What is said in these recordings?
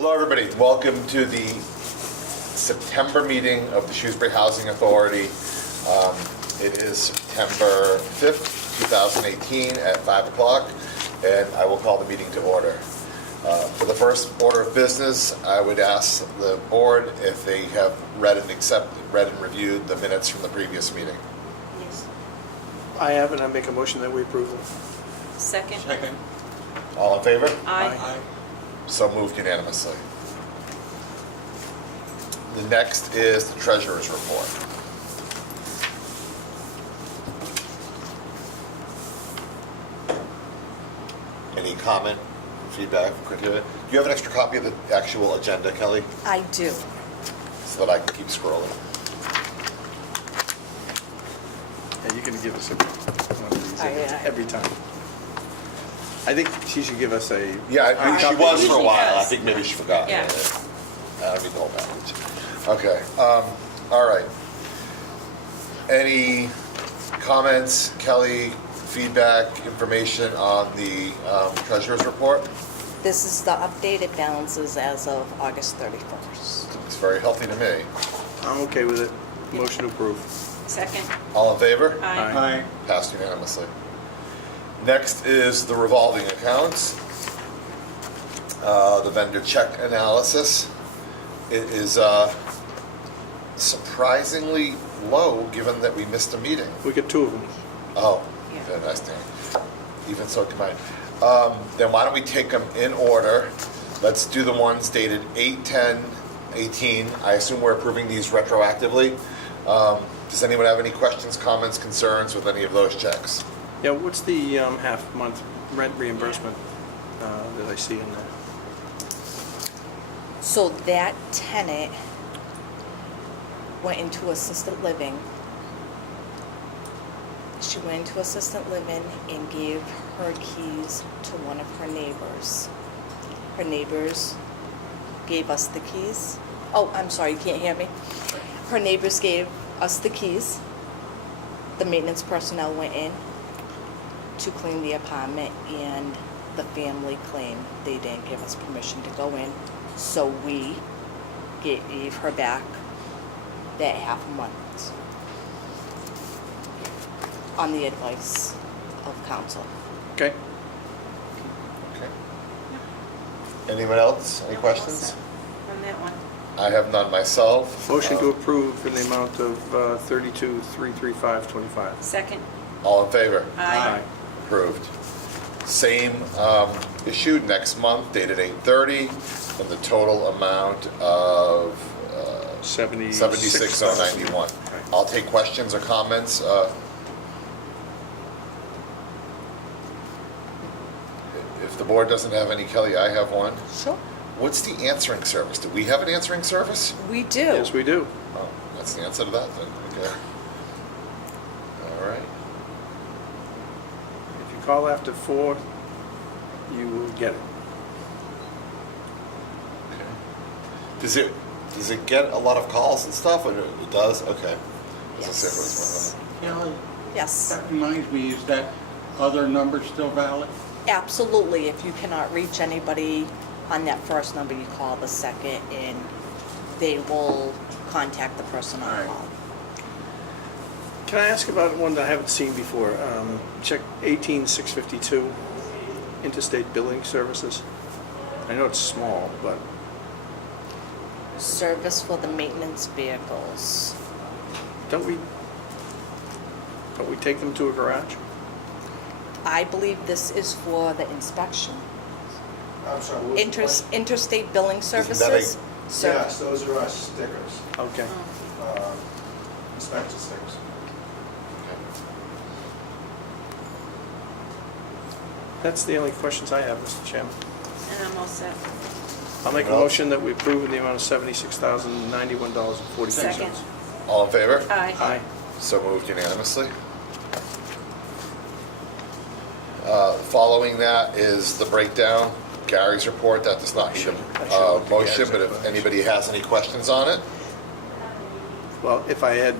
Hello, everybody. Welcome to the September meeting of the Shrewsbury Housing Authority. It is September 5th, 2018 at 5 o'clock, and I will call the meeting to order. For the first order of business, I would ask the board if they have read and reviewed the minutes from the previous meeting. Yes. I have, and I make a motion that we approve them. Second. Second. All in favor? Aye. So moved unanimously. The next is the treasurer's report. Any comment, feedback, criteria? Do you have an extra copy of the actual agenda, Kelly? I do. So that I can keep scrolling. And you're gonna give us one of these I- every time. I think she should give us a. Yeah, she was for a Usually while. I does. think maybe she forgot. Yeah. I don't need the whole package. Okay, all right. Any comments, Kelly, feedback, information on the treasurer's report? This is the updated balances as of August 31st. It's very healthy to me. I'm okay with it. Motion to approve. Second. All in favor? Aye. Aye. Passed unanimously. Next is the revolving accounts. The vendor check analysis. It is surprisingly low, given that we missed a meeting. We get two of them. Oh, Yeah. very nice, Dan. Even so combined. Then why don't we take them in order? Let's do the ones dated 8/10/18. I assume we're approving these retroactively. Does anyone have any questions, comments, concerns with any of those checks? Yeah, what's the half-month rent reimbursement that I see in there? So that tenant went into assisted living. She went into assisted living and gave her keys to one of her neighbors. Her neighbors gave us the keys. Oh, I'm sorry, you can't hear me. Her neighbors gave us the keys. The maintenance personnel went in to clean the apartment, and the family claimed they didn't give us permission to go in. So we gave her back that half a month on the advice of counsel. Okay. Okay. Anyone else? Any questions? On that one. I have none myself. Motion to approve in the amount of $32,335.25. Second. All in favor? Aye. Approved. Same issued next month, dated 8/30, and the total amount of 76,091. Right. I'll take questions or comments. If the board doesn't have any, Kelly, I have one. Sure. What's the answering service? Do we have an answering service? We do. Yes, we do. Oh, that's the answer to that then. Okay. All right. If you call after 4, you will get it. Okay. Does it get a lot of calls and stuff? Or it does? Okay. As I said, Yes. Kelly, Yes, that reminds me, is that other number still valid? absolutely. If you cannot reach anybody on that first number, you call the second, and they will contact the person on All right. call. Can I ask about one that I haven't seen before? Check 18652, interstate billing services. I know it's small, but Service for the maintenance vehicles. don't we take them to a garage? I believe this is for the inspection. I'm sorry, what was the question? Interstate billing that services. Yes, those are our stickers, Okay. inspection stickers. That's the only questions I have, Mr. Chairman. And I'm all set. I'll make a Anyone else? motion that we approve in the amount of $76,091.42. Second. All in favor? Aye. Aye. So moved unanimously. Following that is the breakdown, Gary's report. That does not need I a should look at motion, Gary's but if report. anybody has any questions on it, Well, if I had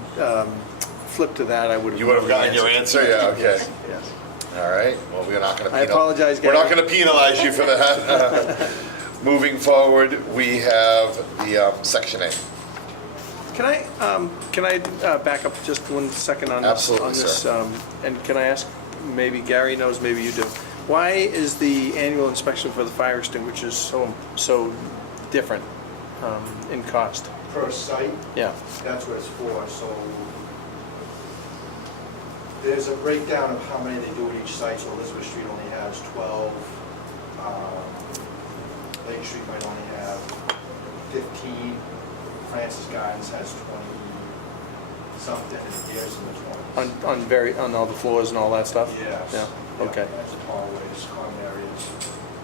flipped to that, I would have. you would have gotten your answer? Yeah, okay. Yes, yes. All right, well, we're not going to. I apologize, We're not Gary. going to penalize you for that. Moving forward, we have the Section 8. Can I back up just 1 second on this? Absolutely, on this, sir. And can I ask, maybe Gary knows, maybe you do, why is the annual inspection for the fire extinguishers so different in cost? Per site, Yeah, that's what it's for, so there's a breakdown of how many they do at each site, so Elizabeth Street only has 12, Lake Street might only have 15, Francis Gardens has 20-something, and Deers in the 20s. on all the floors and all that stuff? Yes. Yeah, okay. That's hallways, common areas.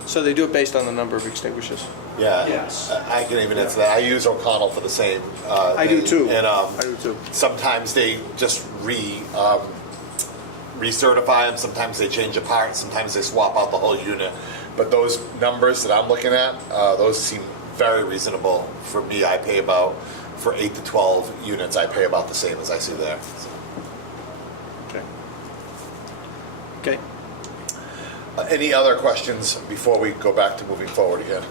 So they do it based on the number of extinguishers? Yeah. Yes. I can even answer that. I use O'Connell for the same. I do too. And I do too. sometimes they just recertify them, sometimes they change a part, sometimes they swap out the whole unit. But those numbers that I'm looking at, those seem very reasonable. For me, I pay about, for 8 to 12 units, I pay about the same as I see there. Okay. Okay. Any other questions before we go back to moving forward again?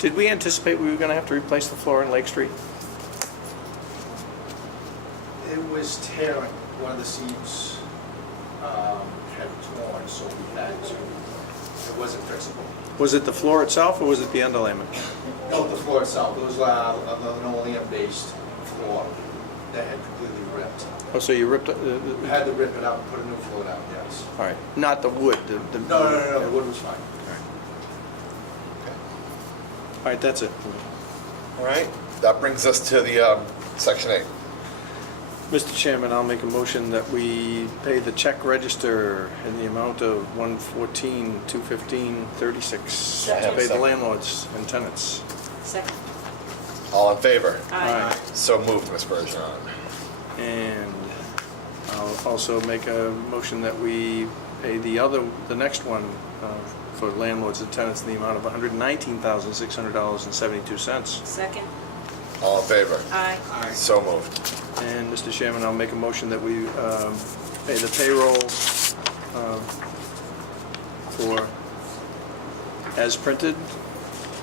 Did we anticipate we were going to have to replace the floor in Lake Street? It was tearing, one of the seams had torn, so we had to, it wasn't fixable. Was it the floor itself or was it the underlayment? No, the floor itself, it was a linoleum-based floor that had completely ripped. Oh, so you ripped, We had to rip it out and put a new floor down, yes. all right, not the wood, No, the wood was fine. All right, that's it. All right, that brings us to the Section 8. Mr. Chairman, I'll make a motion that we pay the check register in the amount of $114,215.36 to pay the Second. landlords and tenants. Second. All in favor? Aye. So moved, Ms. Bergeron. And I'll also make a motion that we pay the next one for landlords and tenants in the amount of $119,600.72. Second. All in favor? Aye. So moved. And Mr. Chairman, I'll make a motion that we pay the payroll for as printed.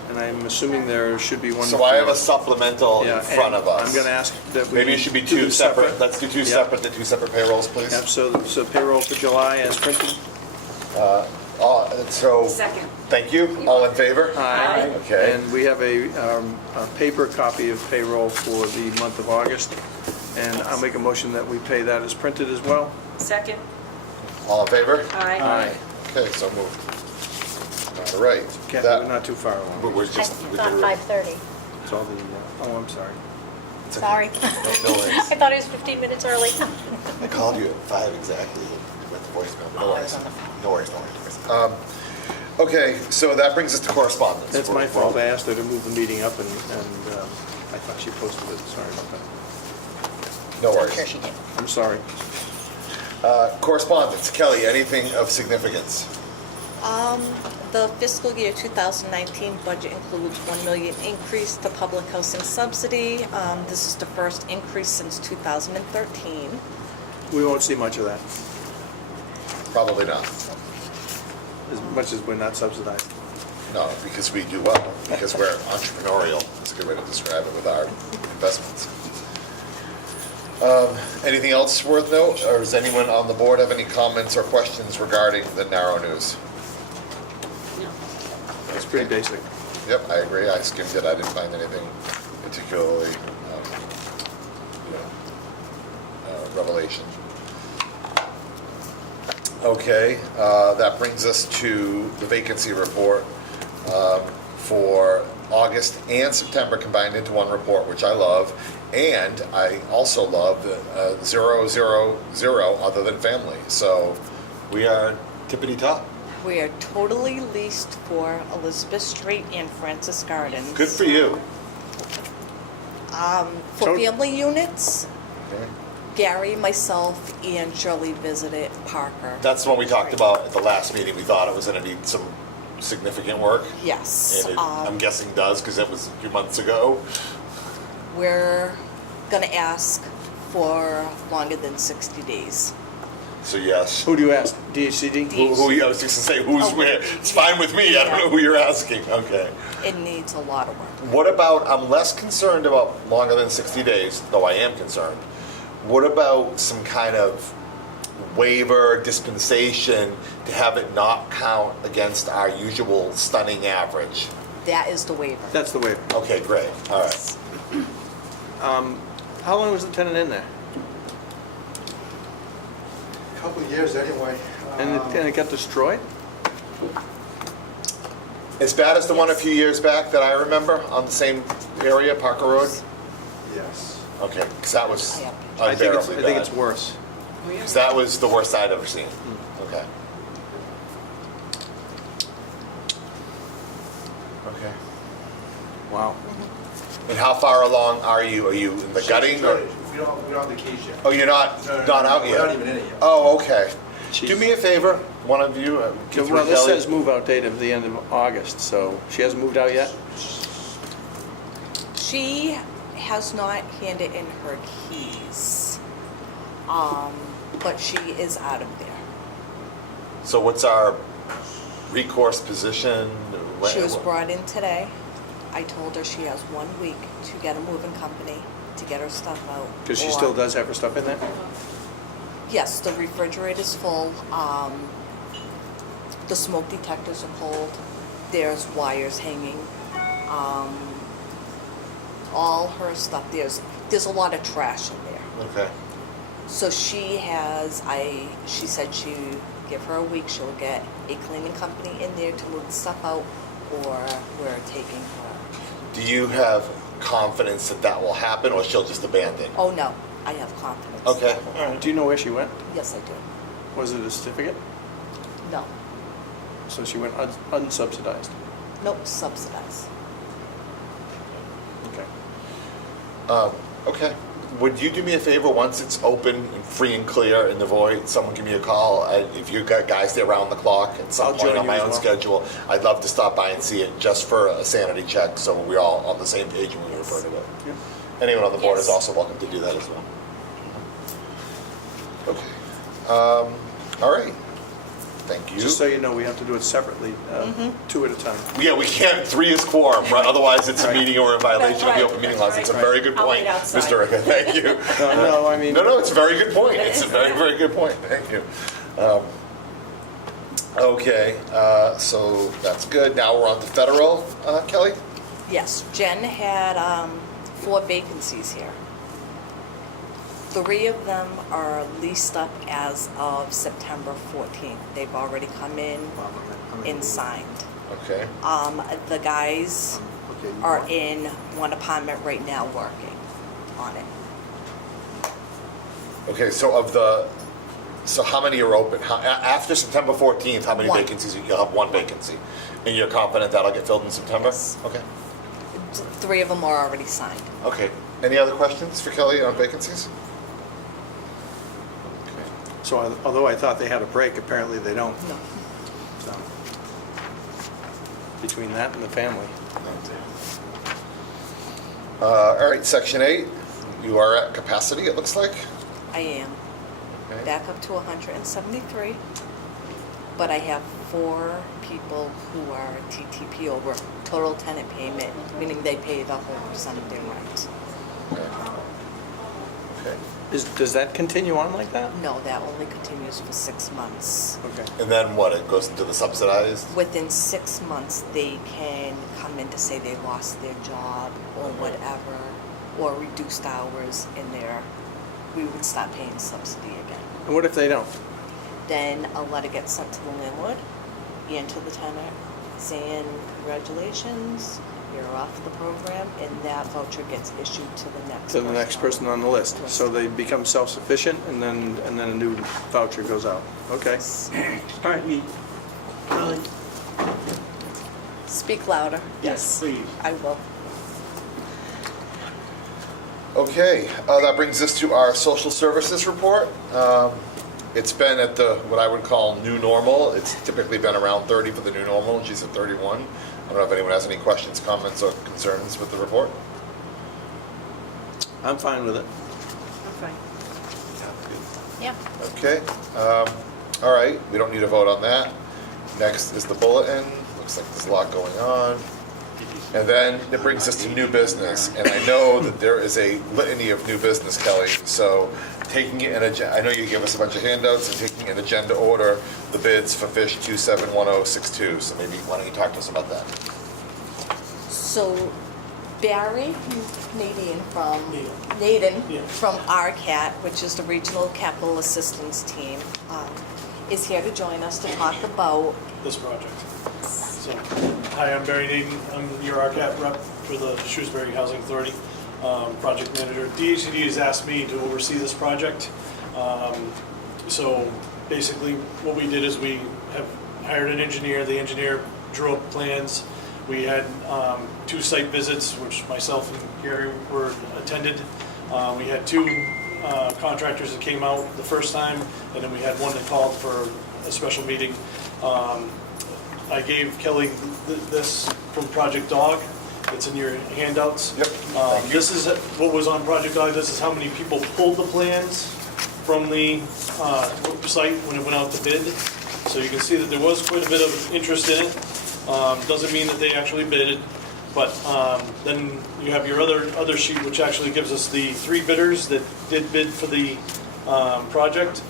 And I'm assuming there should be one. So I have a supplemental Yeah, in front and of us. I'm going to ask that we. Maybe it should be do two them separate, let's do two Yeah. separate, the two separate payrolls, please. Yep, so payroll for July as printed. So, Second. thank you. All in favor? Aye. Okay. And we have a paper copy of payroll for the month of August. And I'll make a motion that we pay that as printed as well. Second. All in favor? Aye. Okay, so moved. All right. Kathy, That- we're not too far along. We're I just. thought 5:30. It's all the, oh, I'm sorry. Sorry. No worries. I thought it was 15 minutes early. I called you at 5 exactly with the voicemail. No Oh, I worries. was on the phone. No worries, no worries. Okay, so that brings us to correspondence. That's my fault. I asked her to move the meeting up and I thought she posted it. Sorry about that. No I'm sure worries. she did. I'm sorry. Correspondence. Kelly, anything of significance? The fiscal year 2019 budget includes $1 million increase to public housing subsidy. This is the first increase since 2013. We won't see much of that, Probably not. as much as we're not subsidized. No, because we do well, because we're entrepreneurial. That's a good way to describe it with our investments. Anything else worth note, or does anyone on the board have any comments or questions regarding the narrow news? No. It's pretty basic. Yep, I agree. I skimmed it. I didn't find anything particularly, revelation. Okay, that brings us to the vacancy report for August and September combined into one report, which I love. And I also love the 000 other than family. So we are tippity top. We are totally leased for Elizabeth Street and Francis Gardens. Good for you. For So- family units, Okay. Gary, myself, and Shirley visited Parker. That's the one we talked about at the last meeting. We thought it was going to need some significant work. Yes. And it, I'm guessing does, because that was a few months ago. We're gonna ask for longer than 60 days. So yes. Who do you ask? DHCD? I was just gonna say, who's Oh, where? It's fine with me, I don't know who you're asking, okay. It needs a lot of work. What about, I'm less concerned about longer than 60 days, though I am concerned. What about some kind of waiver, dispensation, to have it not count against our usual stunning average? That is the waiver. That's the waiver. Okay, great, all right. How long was the tenant in there? Couple of years anyway. And it got destroyed? As bad as the one a few years back that I remember on the same area, Parker Road? Yes. Okay, because that was I have unbearably I think it's bad. worse. 'Cause that was the worst I'd ever seen. Okay. Okay. Wow. And how far along are you? Are you in the gutting? Or? We don't have the keys yet. Oh, you're not No, no, not no, out we're yet? not even in it yet. Oh, okay. Jeez. Do me a favor, one of you. Keith or Well, this Kelly. says move-out date of the end of August, so she hasn't moved out yet? She has not handed in her keys, but she is out of there. So what's our recourse position? She was brought in today. I told her she has 1 week to get a moving company to get her stuff out. Because she or- still does have her stuff in there? Yes, the refrigerator's full. The smoke detectors are cold. There's wires hanging. All her stuff, there's a lot of trash in there. Okay. So she said she give her a week, she'll get a cleaning company in there to move the stuff out, or we're taking her. Do you have confidence that that will happen, or she'll just abandon? Oh, no, I have confidence. Okay. that will- Do you know where she went? Yes, I do. Was it a certificate? No, So she went unsubsidized? nope, subsidized. Okay. Okay. Would you do me a favor, once it's open and free and clear in the void, someone give me a call? If you've got guys there around the clock at some I'll point join on you my as own well. schedule, I'd love to stop by and see it just for a sanity check, so we're all on the same page when we Yes. refer to it. Yeah. Anyone on the board is Yes. also welcome to do that as well. Okay. All right. Thank you. Just so you know, we have to do it separately, 2 at a time. Yeah, we can't, 3 is quorum, right? Otherwise it's a Right. meeting or a violation of the Right. open meeting laws. It's a Right. very good I'll point, wait outside. Mr. Ricker, thank you. No, I mean. No, it's a very good point. It's a very, very good point. Thank you. Okay, so that's good. Now we're on to federal, Kelly? Yes, Jen had 4 vacancies here. 3 of them are leased up as of September 14th. They've already come in and signed. Okay. The guys are in one apartment right now working on it. Okay, so how many are open? After September 14th, how many 1. vacancies? You'll have 1 vacancy. And you're confident that'll get filled in September? Yes. Okay. 3 of them are already signed. Okay. Any other questions for Kelly on vacancies? So although I thought they had a break, apparently they don't. No. So, between that and the family. All right, section 8, you are at capacity, it looks like. I am. Okay. Back up to 173. But I have 4 people who are TTP over, total tenant payment, meaning they pay the whole percent of their rent. Okay. Does that continue on like that? No, that only continues for 6 months. Okay. And then what, it goes into the subsidized? Within 6 months, they can come in to say they lost their job or whatever, or reduced hours in there. We would stop paying subsidy again. And what if they don't? Then a letter gets sent to the landlord and to the tenant saying, congratulations, you're off the program, and that voucher gets issued to the next To the next person on the list. So they become self-sufficient and then a new voucher goes out. Okay. All right, Kelly? Speak louder. Yes, please. I will. Okay, that brings us to our social services report. It's been at what I would call new normal. It's typically been around 30 for the new normal, and she's at 31. I don't know if anyone has any questions, comments, or concerns with the report. I'm fine with it. I'm fine. Yeah. Okay, all right, we don't need a vote on that. Next is the bulletin, looks like there's a lot going on. And then it brings us to new business, and I know that there is a litany of new business, Kelly, so taking it in I know you give us a bunch of handouts, and taking in agenda order, the bids for fish 271062, so maybe, why don't you talk to us about that? So Barry Nadine from RCAT, which is the Regional Capital Assistance Team, is here to join us to talk about, this project. So, hi, I'm Barry Naden. I'm your RCAP rep for the Shrewsbury Housing Authority, project manager. DHCD has asked me to oversee this project. So basically, what we did is we have hired an engineer. The engineer drew up plans. We had 2 site visits, which myself and Gary were attended. We had 2 contractors that came out the first time, and then we had one that called for a special meeting. I gave Kelly this from Project Dog. It's in your handouts. Yep, thank you. This is what was on Project Dog. This is how many people pulled the plans from the site when it went out to bid. So you can see that there was quite a bit of interest in it. Doesn't mean that they actually bid, but then you have your other sheet, which actually gives us the 3 bidders that did bid for the project.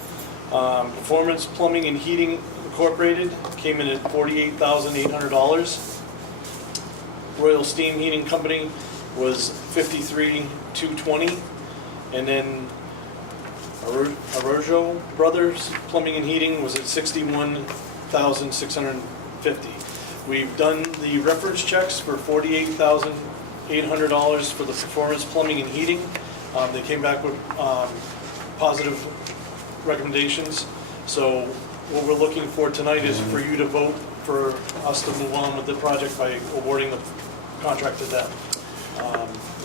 Performance Plumbing and Heating Incorporated came in at $48,800. Royal Steam Heating Company was $53,220, and then Arrojo Brothers Plumbing and Heating was at $61,650. We've done the reference checks for $48,800 for the Performance Plumbing and Heating. They came back with positive recommendations. So what we're looking for tonight is for you to vote for us to move on with the project by awarding the contract to them.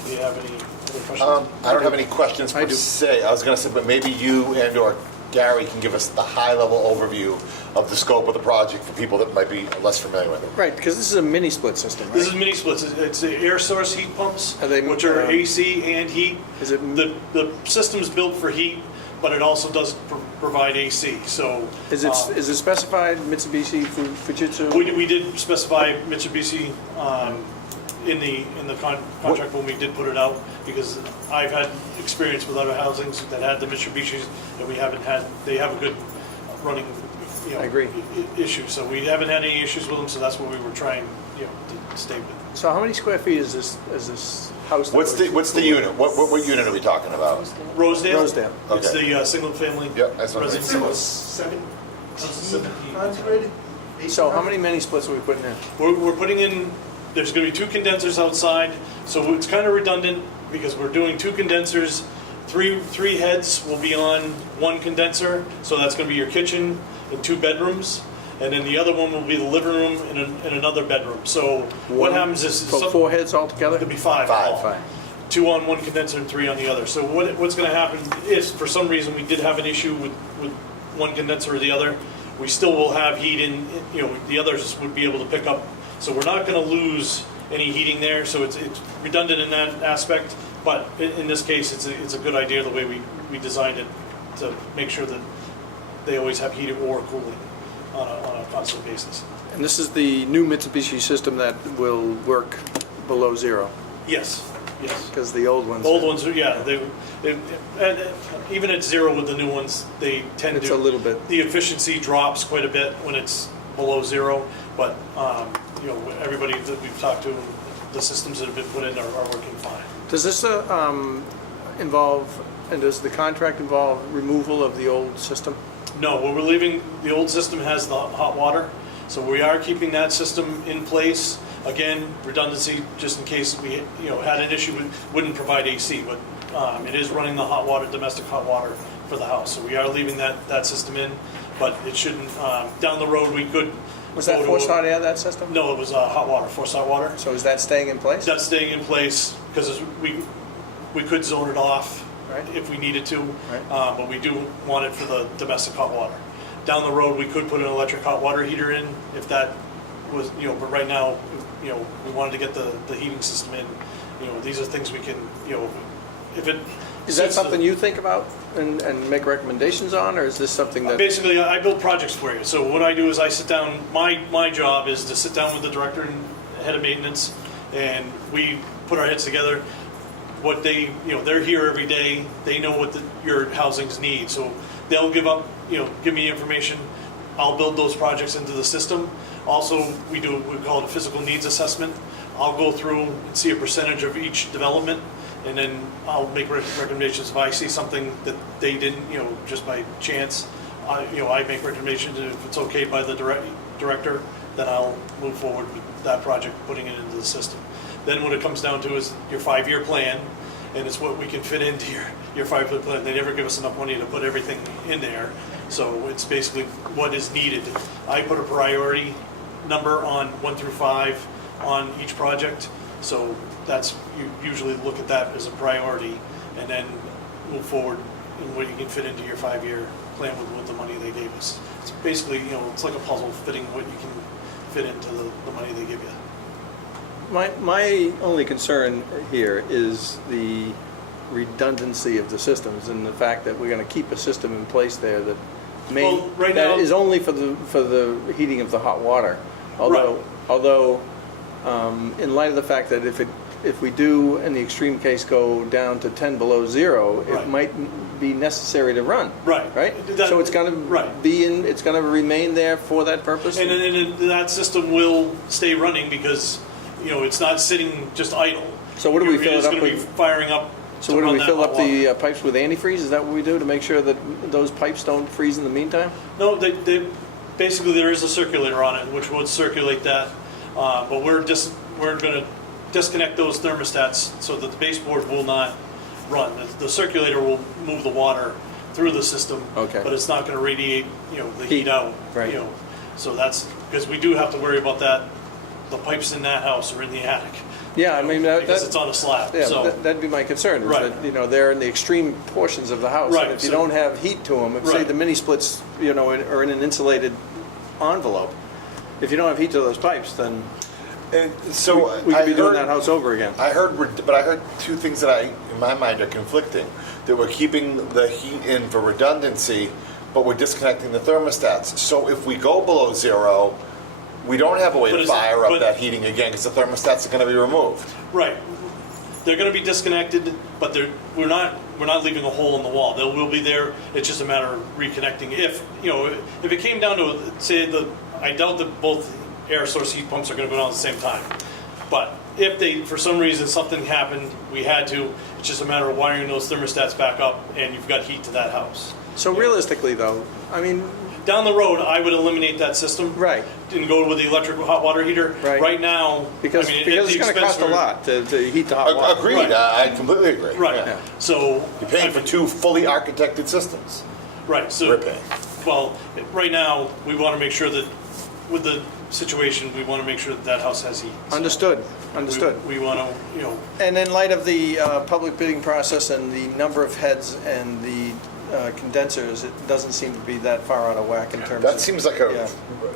Do you have any other questions? I don't have any questions per se. I was gonna say, but maybe you and or Gary can give us the high-level overview of the scope of the project for people that might be less familiar with it. Right, because this is a mini split system, right? This is mini splits. It's the air source heat pumps, Are they, which are AC and heat. Is it- The system's built for heat, but it also does provide AC. So Is it specified Mitsubishi Fujitsu? we did specify Mitsubishi in the contract when we did put it out, because I've had experience with other housings that had the Mitsubishis, and they have a good running, I agree. issue. So we haven't had any issues with them, so that's what we were trying, to stay with. So how many square feet is this house? that What's the unit? What unit are we talking about? Rosedale? Rosedale. It's Okay. the single family. Yep, that's what I residence. think. It was 1,700. So how many mini splits are we putting in? We're putting in, there's going to be 2 condensers outside, so it's kind of redundant because we're doing 2 condensers. Three heads will be on 1 condenser, so that's going to be your kitchen and 2 bedrooms. And then the other one will be the living room and another bedroom. So what happens is... So 4 heads altogether? It could be 5. Five. 2 on 1 condenser and 3 on the other. So what's going to happen is, for some reason, we did have an issue with 1 condenser or the other, we still will have heat in, the others would be able to pick up. So we're not going to lose any heating there, so it's redundant in that aspect. But in this case, it's a good idea the way we designed it, to make sure that they always have heat or cooling on a constant basis. And this is the new Mitsubishi system that will work below zero, Yes. because the old ones... The old ones, even at 0 with the new ones, they tend It's to... a little bit. The efficiency drops quite a bit when it's below 0, but, everybody that we've talked to, the systems that have been put in are working fine. Does this involve, and does the contract involve removal of the old system? No, what we're leaving, the old system has the hot water, so we are keeping that system in place. Again, redundancy, just in case we, had an issue, wouldn't provide AC, but it is running the hot water, domestic hot water for the house. So we are leaving that system in, but it shouldn't, down the road, we could... Was that forced hot air, that system? No, it was hot water, forced hot water. So is that staying in place? That's staying in place, because we could zone it off Right. if we needed to, Right. but we do want it for the domestic hot water. Down the road, we could put an electric hot water heater in if that was, but right now, we wanted to get the heating system in. These are things we can, if Is that Since something the- you think about and make recommendations on, or is this something that? Basically, I build projects for you. So what I do is I sit down, my job is to sit down with the director and head of maintenance, and we put our heads together. What they, they're here every day. They know what your housings need. So they'll give me information. I'll build those projects into the system. Also, we call it a physical needs assessment. I'll go through and see a percentage of each development, and then I'll make recommendations. If I see something that they didn't, just by chance, I make recommendations. If it's okayed by the director, then I'll move forward with that project, putting it into the system. Then what it comes down to is your 5-year plan, and it's what we can fit into your 5-year plan. They never give us enough money to put everything in there, so it's basically what is needed. I put a priority number on 1 through 5 on each project, so you usually look at that as a priority, and then move forward in what you can fit into your 5-year plan with the money they gave us. It's basically, it's like a puzzle, fitting what you can fit into the money they give you. My only concern here is the redundancy of the systems and the fact that we're going to keep a system in place there that Well, right now- is only for the heating of the hot water. Although, in light of the fact that if we do, in the extreme case, go down to 10 below zero, Right. it might be necessary to run. Right. Right? That- So it's going to right. it's going to remain there for that purpose? And then that system will stay running because, it's not sitting just idle. So what do we fill it up It's going to be with? firing up. So to what do run we that fill hot up water. the pipes with antifreeze? Is that what we do to make sure that those pipes don't freeze in the meantime? No, basically there is a circulator on it, which would circulate that. But we're going to disconnect those thermostats so that the baseboard will not run. The circulator will move the water through the system. Okay. But it's not going to radiate, the heat out. Right. So that's, because we do have to worry about that. The pipes in that house are in the attic. Yeah, I mean, Because it's on a slab, yeah, so. that'd be my concern, is Right. that, they're in the extreme portions of the house. Right, And if you so- don't have heat to them, if say Right. the mini splits, are in an insulated envelope, if you don't have heat to those pipes, then And so we I could be doing heard- that house over again. I heard two things that in my mind, are conflicting. That we're keeping the heat in for redundancy, but we're disconnecting the thermostats. So if we go below zero, we don't have a way But to is- fire up but- that heating again because the thermostats are going to be removed. Right. They're going to be disconnected, but we're not leaving a hole in the wall. They will be there. It's just a matter of reconnecting. If it came down to, say, I doubt that both air source heat pumps are going to go down at the same time. But if for some reason something happened, we had to, it's just a matter of wiring those thermostats back up, and you've got heat to that house. So realistically, though, I mean, Down the road, I would eliminate that system. right, And go with the electric hot water heater. Right. Right now, because I mean, it's at the going to expense cost a for- lot to heat the hot water. Agreed. Right. I completely agree. Right. Yeah. So You're paying for two fully architected systems. Right. So We're paying. well, right now we want to make sure that with the situation, we want to make sure that house has heat. So Understood. We want to, And in light of the public bidding process and the number of heads and the condensers, it doesn't seem to be that far out of whack in terms of... That seems like Yeah.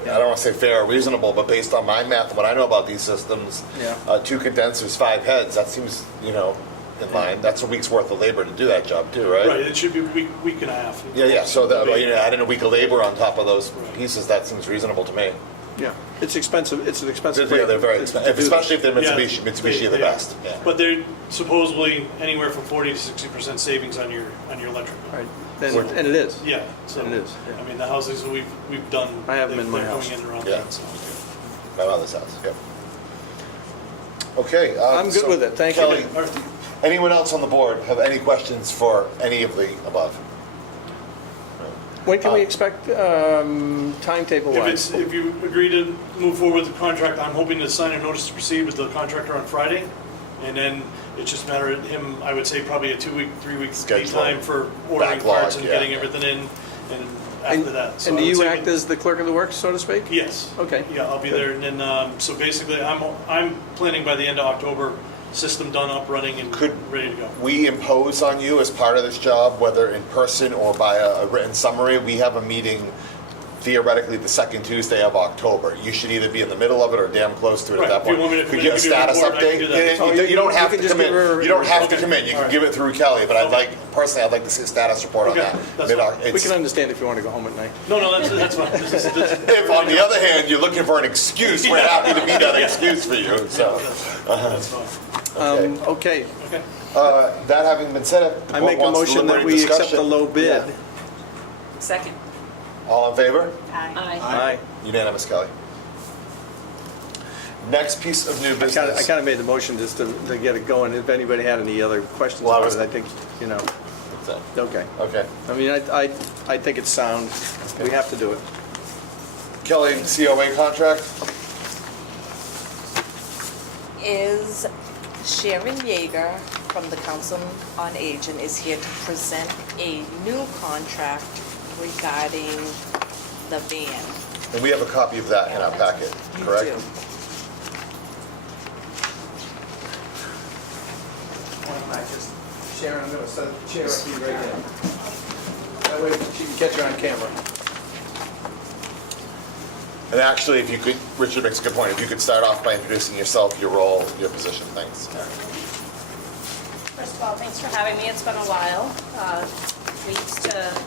I don't want to say fair or reasonable, but based on my math and what I know about these systems, Yeah. 2 condensers, 5 heads, that seems, in line. That's a week's worth of labor to do that job too, right? right. It should be a week and a half. Yeah. So adding a week of labor on top of those Right. pieces, that seems reasonable to me. Yeah, it's expensive, it's an expensive... Yeah, they're very to expensive, do this. especially if they're Yeah, Mitsubishi. Mitsubishi are the best. Yeah. But they're supposedly anywhere from 40 to 60% savings on your electric bill. Right, and it is. Yeah. So It is, yeah. I mean, the houses that we've done. I have them in my they're house. Going in around Yeah. that. So. My mother's house. Yep. Okay. I'm good with it. Thank you. Kelly, anyone else on the board have any questions for any of the above? When can we expect timetable-wise? If you agree to move forward with the contract, I'm hoping to sign a notice to proceed with the contractor on Friday. And then it's just a matter of him, I would say probably a 2-week, 3-week lead Schedule. time for ordering Backlog, parts and yeah. getting everything in. And after that. So And I do would you say act as the clerk of the works, so to speak? Yes. Okay. Yeah, I'll be there. And then, so basically, I'm planning by the end of October, system done, up, running, and Could- ready to go. We impose on you as part of this job, whether in person or by a written summary. We have a meeting theoretically the second Tuesday of October. You should either be in the middle of it or damn close to it at Right, that if you point. want me to come Could in you and a give you a status report, I can update? do that. Oh, You don't you have can to just come give her in. a You don't have to Okay. come in. You All can right. give it through Kelly, but I'd Okay. like, personally, I'd like to see a status report on Okay, that. that's Mid- fine. We it's- can understand if you want to go home at night. No, that's fine. This is- If, on the other hand, you're looking for an excuse, we're happy to be that excuse for you, so. That's fine. Okay, Okay. That having been said, if the I board make a wants motion that deliberative we accept the discussion- low bid. Yeah. Second. All in favor? Aye. Aye. Aye. Unanimous, Kelly. Next piece of new I business. kind of made the motion just to get it going. If anybody had any other questions Well, I about was- it, I think, you know, okay. Okay. I mean, I think it's sound. We have to do it. Kelly, COA contract? Is Sharon Yeager from the Council on Aging is here to present a new contract regarding the van. And we have a copy of that in our packet, You correct? do. Sharon, I'm going to set a chair up for you right now. That way she can catch you on camera. And actually, if you could, Richard makes a good point, if you could start off by introducing yourself, your role, your position, thanks. First of all, thanks for having me. It's been a while. We used to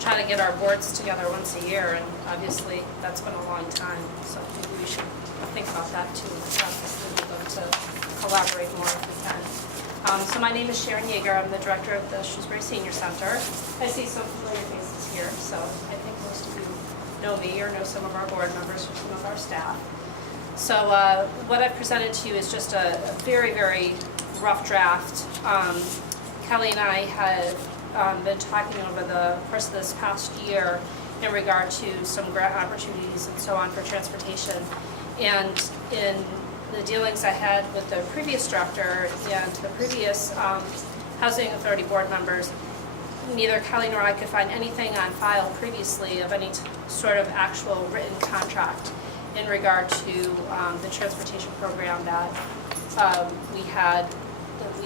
try to get our boards together once a year, and obviously that's been a long time. So maybe we should think about that too. Obviously, we'd love to collaborate more if we can. So my name is Sharon Yeager. I'm the director of the Shrewsbury Senior Center. I see some familiar faces here, so I think most of you know me or know some of our board members or some of our staff. So what I've presented to you is just a very, very rough draft. Kelly and I have been talking over the course of this past year in regard to some grant opportunities and so on for transportation. And in the dealings I had with the previous director and the previous Housing Authority board members, neither Kelly nor I could find anything on file previously of any sort of actual written contract in regard to the transportation program that we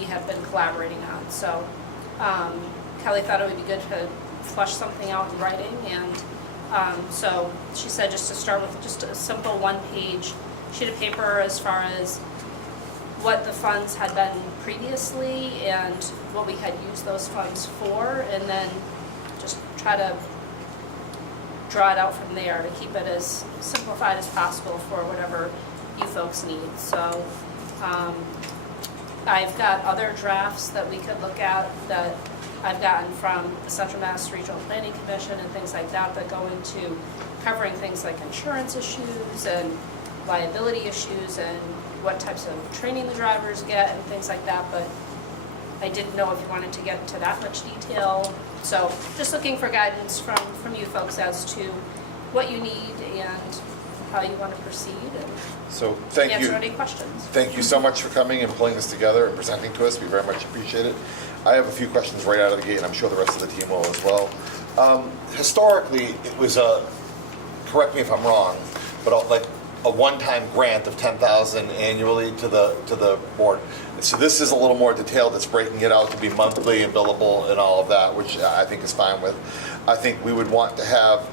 had been collaborating on. So Kelly thought it would be good to flush something out in writing, and so she said just to start with just a simple one-page sheet of paper as far as what the funds had been previously and what we had used those funds for, and then just try to draw it out from there to keep it as simplified as possible for whatever you folks need. So I've got other drafts that we could look at that I've gotten from the Central Mass Regional Planning Commission and things like that that go into covering things like insurance issues and liability issues and what types of training the drivers get and things like that, but I didn't know if you wanted to get into that much detail. So just looking for guidance from you folks as to what you need and how you want to proceed and So thank you. answer any questions. Thank you so much for coming and pulling this together and presenting to us. We very much appreciate it. I have a few questions right out of the gate, and I'm sure the rest of the team will as well. Historically, it was correct me if I'm wrong, but like a one-time grant of $10,000 annually to the board. So this is a little more detailed. It's breaking it out to be monthly and billable and all of that, which I think is fine with. I think we would want to have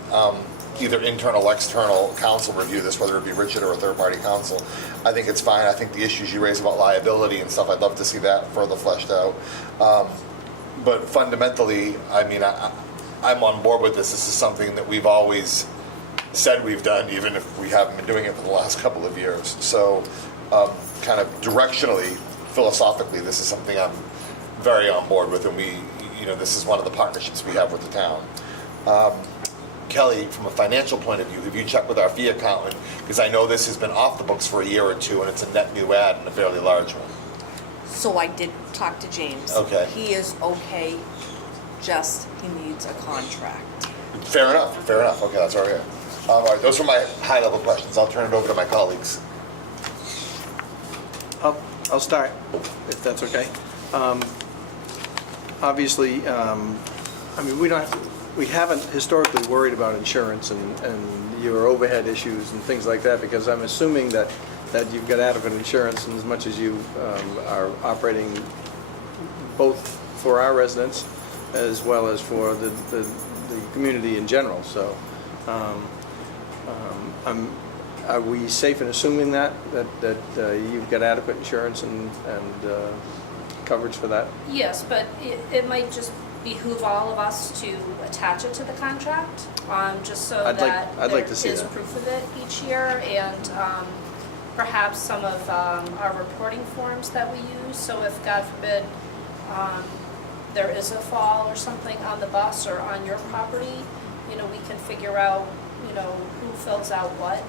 either internal or external counsel review this, whether it be Richard or a third-party counsel. I think it's fine. I think the issues you raise about liability and stuff, I'd love to see that further fleshed out. But fundamentally, I mean, I'm on board with this. This is something that we've always said we've done, even if we haven't been doing it for the last couple of years. So kind of directionally, philosophically, this is something I'm very on board with, and this is one of the partnerships we have with the town. Kelly, from a financial point of view, have you checked with our fee accountant? Because I know this has been off the books for a year or two, and it's a net new ad and a fairly large one. So I did talk to James. Okay. He is okay, just he needs a contract. Fair enough. Okay, that's all right. All right, those are my high-level questions. I'll turn it over to my colleagues. I'll start, if that's okay. Obviously, I mean, we haven't historically worried about insurance and your overhead issues and things like that, because I'm assuming that you've got adequate insurance in as much as you are operating both for our residents as well as for the community in general. So Are we safe in assuming that you've got adequate insurance and coverage for that? Yes, but it might just behoove all of us to attach it to the contract, just so I'd that like there to see is that. proof of it each year, and perhaps some of our reporting forms that we use. So if, God forbid, there is a fall or something on the bus or on your property, we can figure out, who fills out what.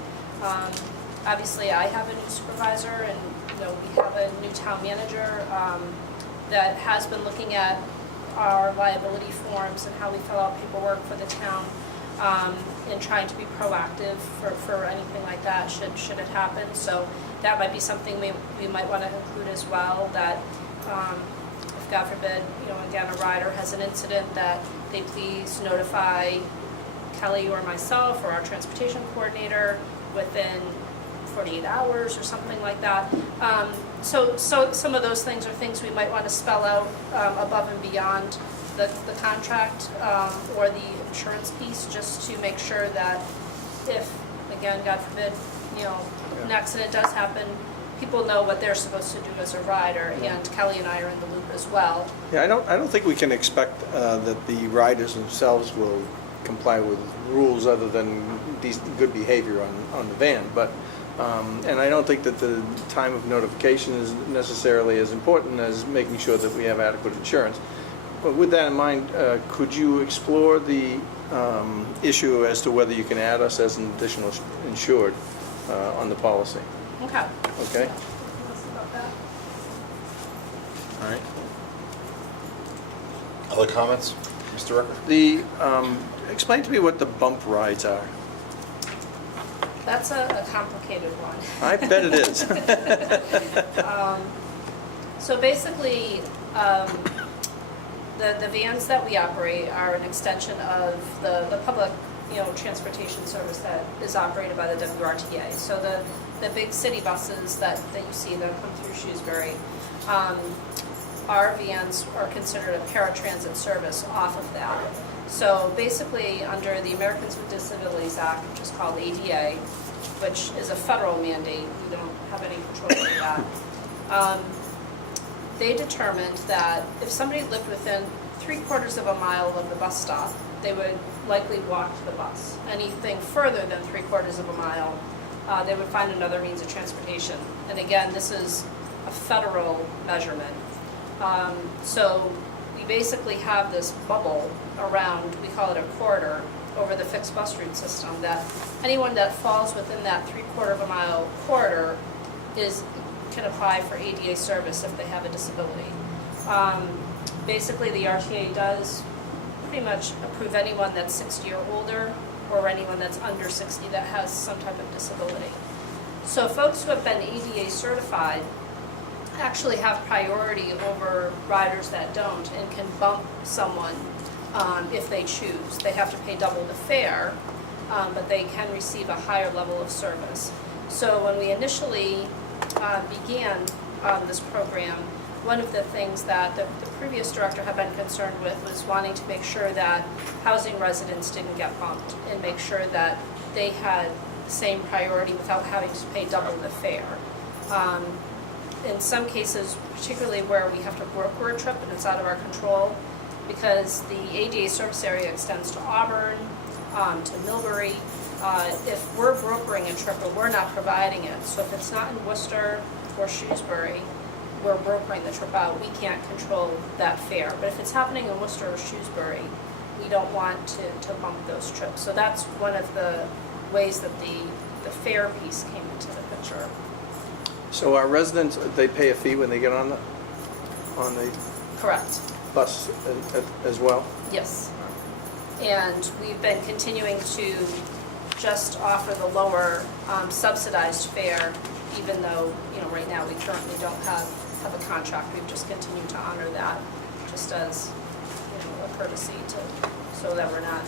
Obviously, I have a new supervisor, and, we have a new town manager that has been looking at our liability forms and how we fill out paperwork for the town, and trying to be proactive for anything like that should it happen. So that might be something we might want to include as well, that if, God forbid, again, a rider has an incident, that they please notify Kelly or myself or our transportation coordinator within 48 hours or something like that. So some of those things are things we might want to spell out above and beyond the contract or the insurance piece, just to make sure that if, again, God forbid, an accident does happen, people know what they're supposed to do as a rider, and Kelly and I are in the loop as well. Yeah, I don't think we can expect that the riders themselves will comply with rules other than good behavior on the van, but and I don't think that the time of notification is necessarily as important as making sure that we have adequate insurance. But with that in mind, could you explore the issue as to whether you can add us as an additional insured on the policy? Okay. Okay? Let's about that. All right. Other comments, Mr. Rucker? Explain to me what the bump rides are. That's a complicated one. I bet it is. So basically, the vans that we operate are an extension of the public, transportation service that is operated by the WRTA. So the big city buses that you see that come through Shrewsbury, our vans are considered a paratransit service off of that. So basically, under the Americans with Disabilities Act, which is called ADA, which is a federal mandate, we don't have any control over that, they determined that if somebody lived within 3/4 of a mile of the bus stop, they would likely walk to the bus. Anything further than 3/4 of a mile, they would find another means of transportation. And again, this is a federal measurement. So we basically have this bubble around, we call it a corridor, over the fixed bus route system, that anyone that falls within that 3/4 of a mile corridor can apply for ADA service if they have a disability. Basically, the RTA does pretty much approve anyone that's 60 or older, or anyone that's under 60 that has some type of disability. So folks who have been ADA certified actually have priority over riders that don't, and can bump someone if they choose. They have to pay double the fare, but they can receive a higher level of service. So when we initially began this program, one of the things that the previous director had been concerned with was wanting to make sure that housing residents didn't get bumped, and make sure that they had the same priority without having to pay double the fare. In some cases, particularly where we have to broker a trip and it's out of our control, because the ADA service area extends to Auburn, to Millbury. If we're brokering a trip or we're not providing it, so if it's not in Worcester or Shrewsbury, we're brokering the trip out, we can't control that fare. But if it's happening in Worcester or Shrewsbury, we don't want to bump those trips. So that's one of the ways that the fare piece came into the picture. So our residents, they pay a fee when they get on the Correct. bus as well? Yes. And we've been continuing to just offer the lower subsidized fare, even though, right now we currently don't have a contract. We've just continued to honor that, just as, a courtesy so that we're not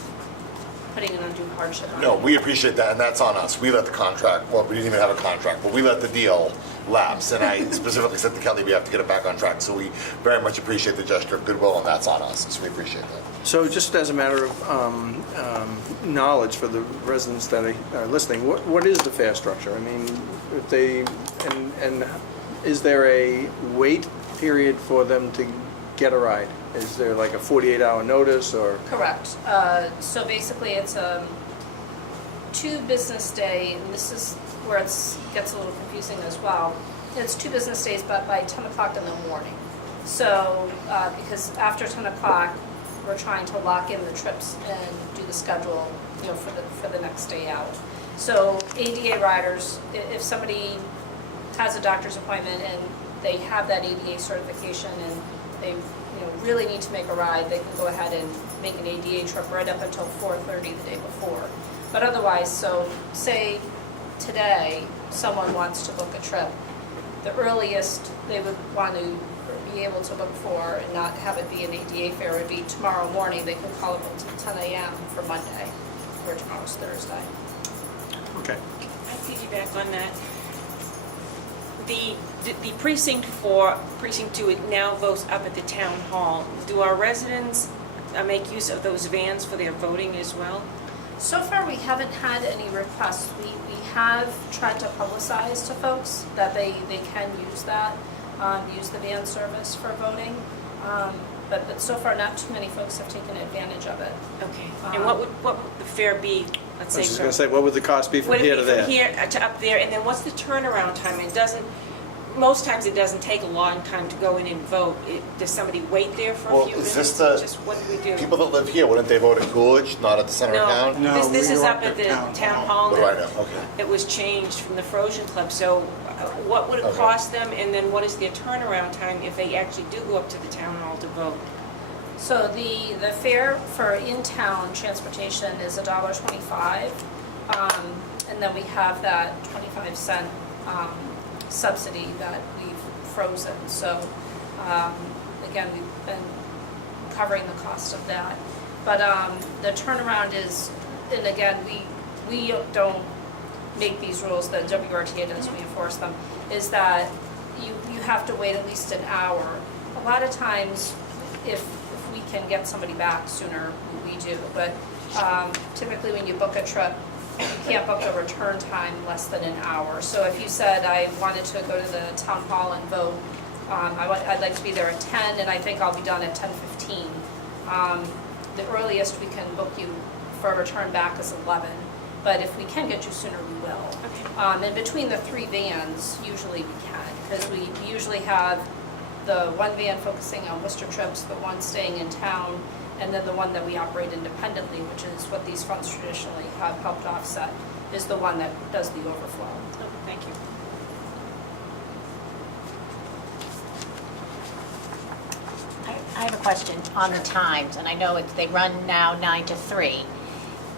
putting an undue hardship on No, anyone. we appreciate that, and that's on us. We let the contract, well, we didn't even have a contract, but we let the deal lapse. And I specifically said to Kelly, we have to get it back on track. So we very much appreciate the gesture of goodwill, and that's on us. So we appreciate that. So just as a matter of knowledge for the residents that are listening, what is the fare structure? I mean, if they, and is there a wait period for them to get a ride? Is there like a 48-hour notice or? Correct. So basically, it's a 2 business day, and this is where it gets a little confusing as well. It's 2 business days, but by 10 o'clock in the morning. So, because after 10 o'clock, we're trying to lock in the trips and do the schedule, you know, for the next day out. So ADA riders, if somebody has a doctor's appointment and they have that ADA certification and they, you know, really need to make a ride, they can go ahead and make an ADA trip right up until 4:30 the day before. But otherwise, so say today someone wants to book a trip, the earliest they would want to be able to look for and not have it be an ADA fare would be tomorrow morning. They can call it until 10 a.m. for Monday, or tomorrow's Thursday. Okay. I piggyback on that. The precinct 2, it now votes up at the town hall. Do our residents make use of those vans for their voting as well? So far, we haven't had any requests. We have tried to publicize to folks that they can use that, use the van service for voting. But so far, not too many folks have taken advantage of it. Okay. And what would the fare be, let's I say? was just going to say, what would the cost be from Would here it to be there? from here to up there? And then what's the turnaround time? Most times it doesn't take a long time to go in and vote. Does somebody wait there for a Well, few is minutes? this the Just what do we do? people that live here? Wouldn't they vote at Coolidge, not at the center of town? No, This we is are up at the town hall. What do I know? Okay. It was changed from the Frozen Club, so what would it Okay. cost them, and then what is their turnaround time if they actually do go up to the town hall to vote? So the fare for in-town transportation is $1.25, and then we have that 25-cent subsidy that we've frozen. So again, we've been covering the cost of that. But the turnaround is, and again, we don't make these rules, the WRTA does, we enforce them, is that you have to wait at least an hour. A lot of times, if we can get somebody back sooner, we do. But typically when you book a trip, you can't book a return time less than an hour. So if you said, I wanted to go to the town hall and vote, I'd like to be there at 10, and I think I'll be done at 10:15. The earliest we can book you for a return back is 11, but if we can get you sooner, we will. Okay. And between the 3 vans, usually we can, because we usually have the 1 van focusing on Worcester trips, the 1 staying in town, and then the 1 that we operate independently, which is what these funds traditionally have helped offset, is the 1 that does the overflow. Okay, thank you. I have a question on the times, and I know they run now 9 to 3,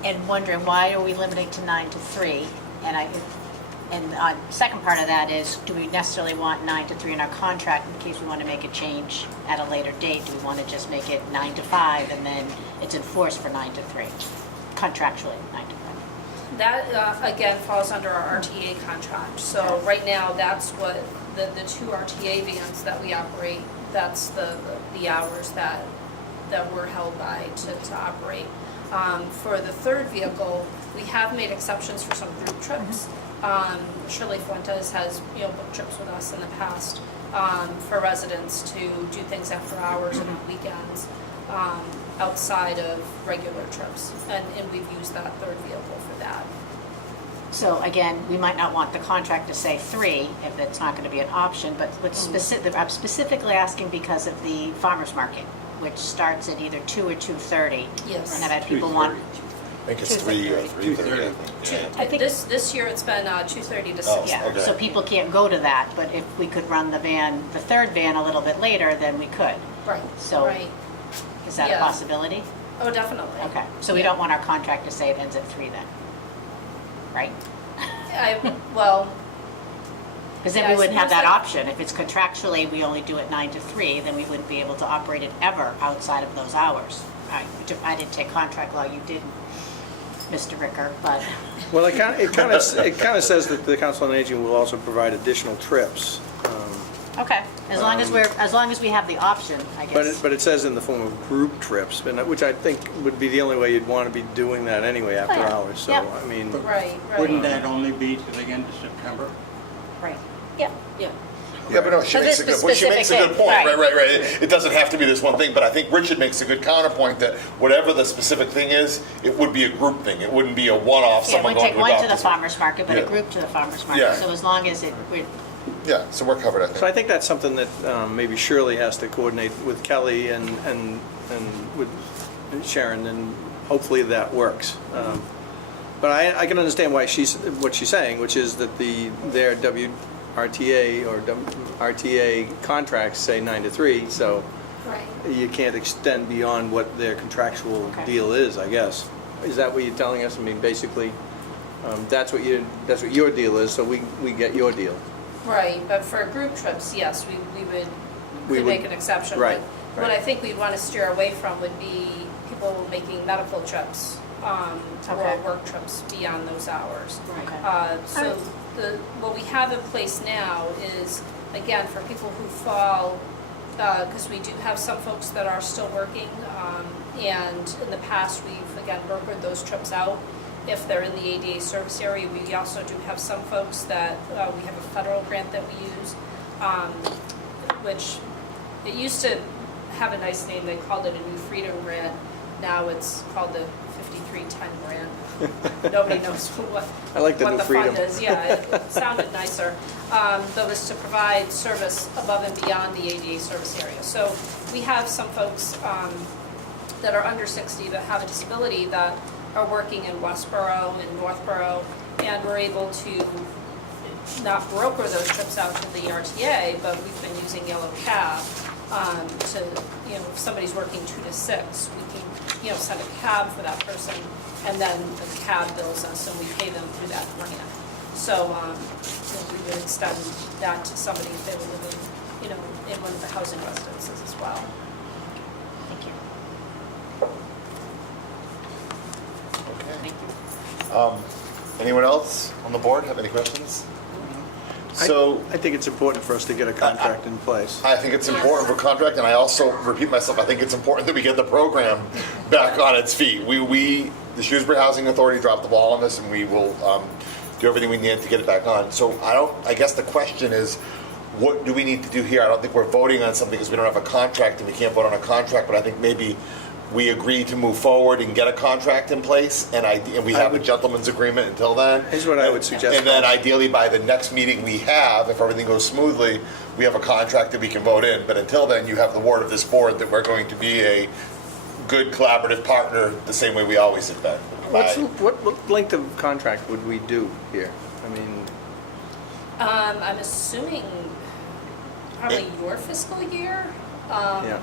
and wondering why are we limiting to 9 to 3? And second part of that is, do we necessarily want 9 to 3 in our contract in case we want to make a change at a later date? Do we want to just make it 9 to 5 and then it's enforced for 9 to 3, contractually 9 to 5? That, again, falls under our RTA contract. So right now, that's what, the 2 RTA vans that we operate, that's the hours that we're held by to operate. For the 3rd vehicle, we have made exceptions for some group trips. Shirley Fuentes has, booked trips with us in the past for residents to do things after hours and on weekends outside of regular trips. And we've used that 3rd vehicle for that. So again, we might not want the contract to say 3 if it's not going to be an option, but I'm specifically asking because of the farmer's market, which starts at either 2 or 2:30. Yes. And I've had people want, I think it's 3 or 3:30. I think, This year it's been 2:30 to 6:30. Oh, yeah, okay. so people can't go to that, but if we could run the 3rd van a little bit later, then we could. Right, So- right. Is that a Yeah. possibility? Oh, definitely. Okay, so we don't want our contract to say it ends at 3 then, right? Well, Because then Yeah, we I wouldn't have suppose that that- option. If it's contractually, we only do it 9 to 3, then we wouldn't be able to operate it ever outside of those hours. Which if I didn't take contract law, you didn't. Mr. Ricker, but, Well, it kind of says that the Council on Aging will also provide additional trips. okay, as long as we have the option, I guess. But it says in the form of group trips, which I think would be the only way you'd want to be doing that anyway after yeah. hours. So, Yep. I mean, Right, Wouldn't right. that only be to the end of September? Right, yeah. Yeah. Yeah, but no, she So makes this a good, she makes a good specific point, thing, right. It doesn't have to be this one thing, but I think Richard makes a good counterpoint that whatever the specific thing is, it would be a group thing. It wouldn't be a one-off, Yeah, someone we'd going take to one adopt to the this. farmer's market, but a Yeah. group to the farmer's Yeah. market, so as long as we're Yeah, so we're covered, I think. so I think that's something that maybe Shirley has to coordinate with Kelly and with Sharon, and hopefully that works. But I can understand why what she's saying, which is that their WRTA or RTA contracts say 9 to 3, so Right. you can't extend beyond what their contractual Okay. deal is, I guess. Is that what you're telling us? I mean, basically, that's what your deal is, so we get your deal. Right, but for group trips, yes, we We could would- make an exception. right, But what right. I think we'd want to steer away from would be people making medical trips or Okay. work trips beyond those hours. Right. So what we have in place now is, again, for people who fall, because we do have some folks that are still working, and in the past, we've, again, brokered those trips out. If they're in the ADA service area, we also do have some folks that, we have a federal grant that we use, which, it used to have a nice name, they called it a New Freedom Grant. Now it's called the 5310 Grant. Nobody knows I like the what New the Freedom. fund is. Yeah, it sounded nicer. That was to provide service above and beyond the ADA service area. So we have some folks that are under 60 that have a disability that are working in Westboro and Northborough, and we're able to not broker those trips out to the RTA, but we've been using Yellow Cab to, if somebody's working 2 to 6, we can, send a cab for that person, and then the cab bills us and we pay them through that grant. So, we would extend that to somebody if they were living, in one of the housing residences as well. Thank you. Okay. Thank you. Anyone else on the board have any questions? So, I think it's important for us to get a contract in place. I think it's important for contract, and I also repeat myself, I think it's important that we get the program back on its feet. The Shrewsbury Housing Authority dropped the ball on this, and we will do everything we need to get it back on. So I guess the question is, what do we need to do here? I don't think we're voting on something because we don't have a contract, and we can't vote on a contract, but I think maybe we agree to move forward and get a contract in place, and we have a gentleman's agreement until then. Here's what I would suggest. And then ideally, by the next meeting we have, if everything goes smoothly, we have a contract that we can vote in. But until then, you have the word of this board that we're going to be a good collaborative partner, the same way we always have been. What length of contract would we do here? I mean, I'm assuming probably your fiscal year, yeah.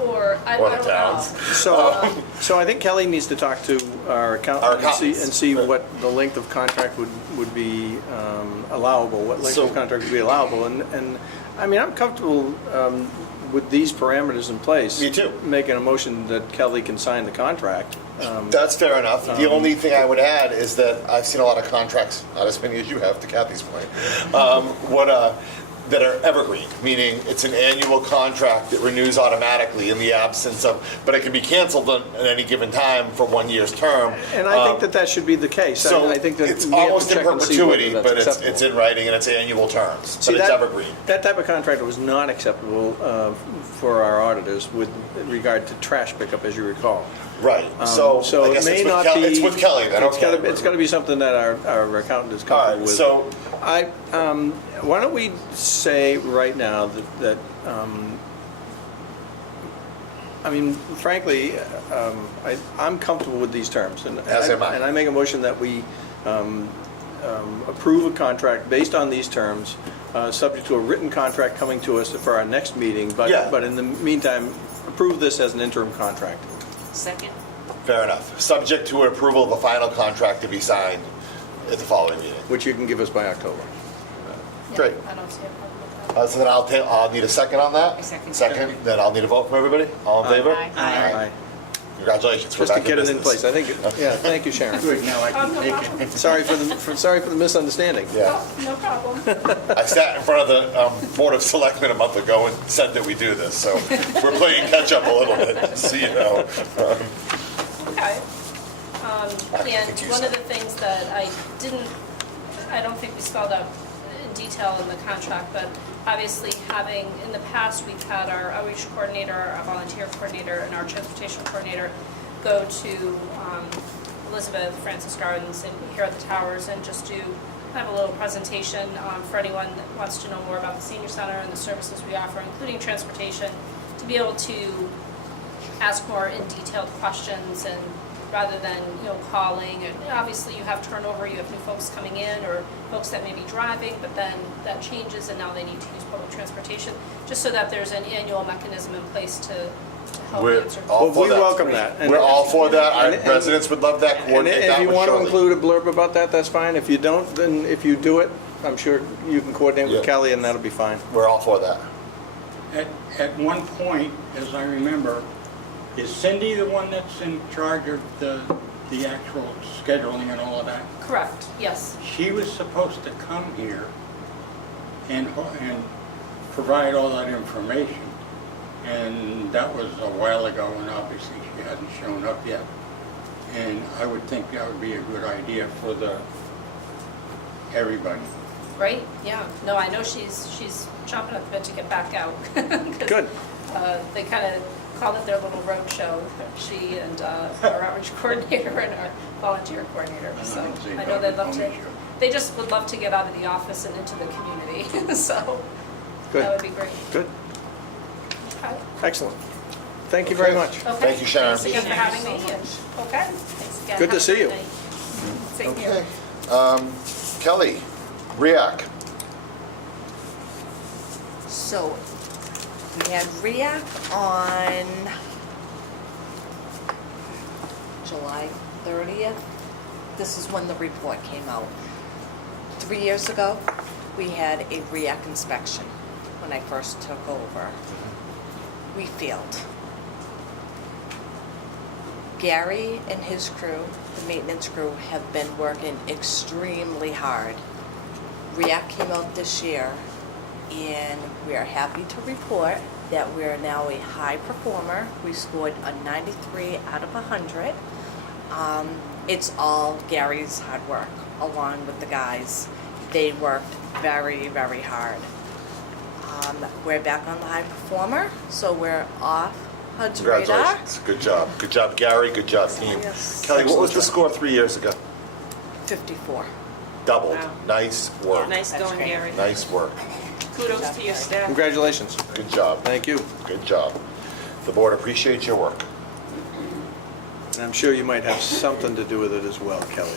or I Or don't the towns. know. So I think Kelly needs to talk to our accountant accountants. and see what the length of contract would be allowable, what length So- of contract would be allowable. And I mean, I'm comfortable with these parameters in place. Me too. Making a motion that Kelly can sign the contract. That's fair enough. The only thing I would add is that I've seen a lot of contracts, not as many as you have, to Kathy's point, that are evergreen, meaning it's an annual contract that renews automatically in the absence of, but it can be canceled at any given time for 1 year's term. And I think that should be the case. So I think that it's we have to almost in check and see whether perpetuity, that's but acceptable. it's in writing and it's annual terms, See, but it's that- evergreen. That type of contract was not acceptable for our auditors with regard to trash pickup, as you recall. Right, so I it guess may it's with not Kelly, be. it's with Kelly then, okay. It's gotta be something that our accountant is All comfortable right, with. so, Why don't we say right now that I mean, frankly, I'm comfortable with these terms. As am I. And I make a motion that we approve a contract based on these terms, subject to a written contract coming to us for our next meeting. Yeah. But in the meantime, approve this as an interim contract. Second? fair enough. Subject to an approval of a final contract to be signed at the following meeting. Which you can give us by October. Yeah, Great. I don't see a problem with that. So then I'll need a second on that? A second. Second, then I'll need a vote from everybody? All in favor? Aye. Aye. Congratulations. We're Just to back get it in business. place. I think, yeah, thank you, Sharon. Good, now I can No take problem. it. Sorry for the misunderstanding. Yeah. Oh, no problem. I sat in front of the Board of Selectmen a month ago and said that we do this, so we're playing catch up a little bit, just so you know. Okay. And think you one of said- the things that I don't think we spelled out in detail in the contract, but obviously having, in the past, we've had our outreach coordinator, our volunteer coordinator, and our transportation coordinator go to Elizabeth Francis Gardens and here at the Towers and just do kind of a little presentation for anyone that wants to know more about the senior center and the services we offer, including transportation, to be able to ask more in detailed questions and rather than, calling. And obviously you have turnover, you have new folks coming in or folks that may be driving, but then that changes and now they need to use public transportation, just so that there's an annual mechanism in place to help We're answer. all Well, for we that. welcome that. And- We're all for that. Our and- residents would love that. And Coordinate if that you with want to Shirley. include a blurb about that, that's fine. If you don't, then if you do it, I'm sure you can coordinate with Yeah. Kelly and that'll be fine. We're all for that. At one point, as I remember, is Cindy the one that's in charge of the actual scheduling and all of that? Correct, yes. She was supposed to come here and provide all that information. And that was a while ago, and obviously she hasn't shown up yet. And I would think that would be a good idea for everybody. Right? Yeah. No, I know she's chomping at the bit to get back out. 'Cause, Good. They kind of called it their little road show. She and our outreach coordinator and our volunteer coordinator. So I know they'd love to. They just would love to get out of the office and into the community. So Good. that would be great. Good. Okay. Excellent. Thank you very Okay. much. Okay. Thank you, Sharon. Thanks again for having me. And, okay. Thanks again. Good to Have a see great you. night. Same Okay. here. Kelly, REAC. So, we had REAC on July 30th. This is when the report came out. 3 years ago, we had a REAC inspection when I first took over. We failed. Gary and his crew, the maintenance crew, have been working extremely hard. REAC came out this year, and we are happy to report that we are now a high performer. We scored a 93 out of 100. It's all Gary's hard work, along with the guys. They worked very, very hard. We're back on the high performer, so we're off HUD's radar. Congratulations. Good job. Good job, Gary. Good job, team. Yes. Kelly, what was the Excellent score 3 years ago? 54. Doubled. Wow. Nice work. Nice That's going, great. Gary. Nice work. Kudos to your staff. Congratulations. Good job. Thank you. Good job. The board appreciates your work. And I'm sure you might have something to do with it as well, Kelly.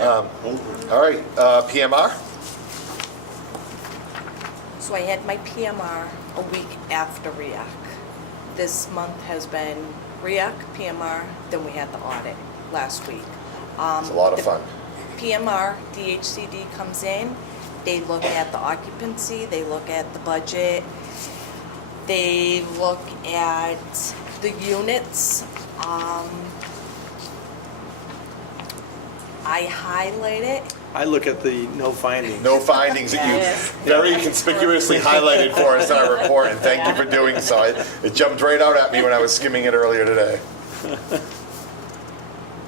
All right, PMR? So I had my PMR a week after REAC. This month has been REAC, PMR, then we had the audit last week. It's a lot of the fun. PMR, DHCD comes in, they look at the occupancy, they look at the budget, they look at the units. I highlight it. I look at the no findings. No findings that Yes. you very conspicuously highlighted for us in our report, and thank you for doing so. It jumped right out at me when I was skimming it earlier today.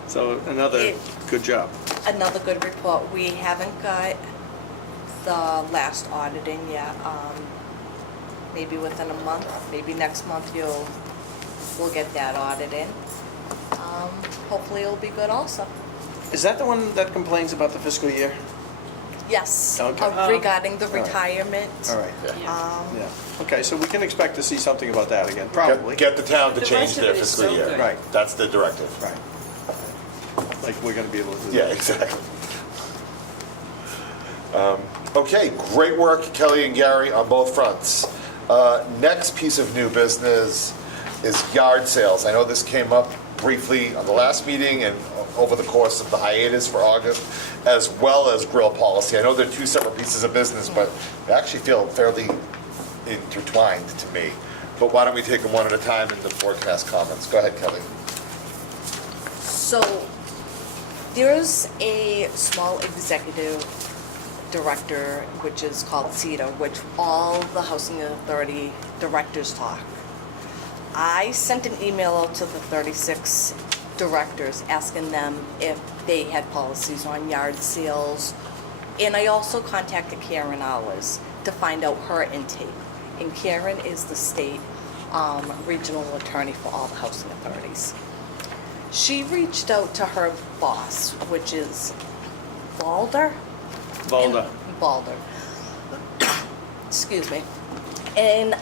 So another good job. Another good report. We haven't got the last audit in yet. Maybe within a month, maybe next month we'll get that audit in. Hopefully it'll be good also. Is that the one that complains about the fiscal year? Yes, Okay. regarding the All right. retirement. All right. Yeah. Yeah. Okay, so we can expect to see something about that again, probably. Get the town to The change rest of their it is fiscal so year. good. Right. That's the directive. Right. Like we're going to be able to do Yeah, that. exactly. Okay, great work, Kelly and Gary, on both fronts. Next piece of new business is yard sales. I know this came up briefly on the last meeting and over the course of the hiatus for August, as well as grill policy. I know they're two separate pieces of business, but they actually feel fairly intertwined to me. but why don't we take them one at a time and the board can ask comments. Go ahead, Kelly. So there's a small executive director, which is called CETA, which all the housing authority directors talk. I sent an email out to the 36 directors asking them if they had policies on yard sales. And I also contacted Karen Hours to find out her intake. And Karen is the state regional attorney for all the housing authorities. She reached out to her boss, which is Balder. Excuse me. And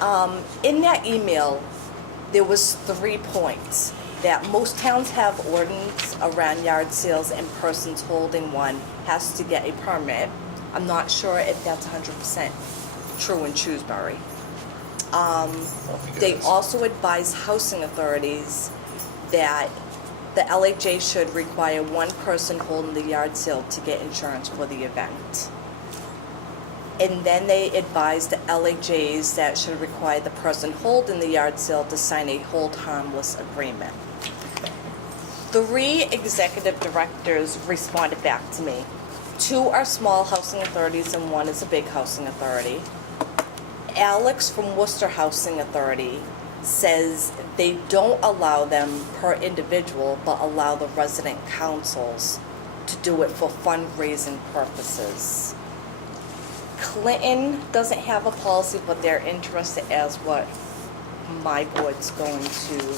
in that email, there was 3 points. That most towns have ordinance around yard sales and persons holding one has to get a permit. I'm not sure if that's 100% true in Shrewsbury. They also advise housing authorities that the LHA should require one person holding the yard sale to get insurance for the event. And then they advise the LHAs that should require the person holding the yard sale to sign a hold harmless agreement. 3 executive directors responded back to me. 2 are small housing authorities and 1 is a big housing authority. Alex from Worcester Housing Authority says they don't allow them per individual, but allow the resident councils to do it for fundraising purposes. Clinton doesn't have a policy, but they're interested as what my board's going to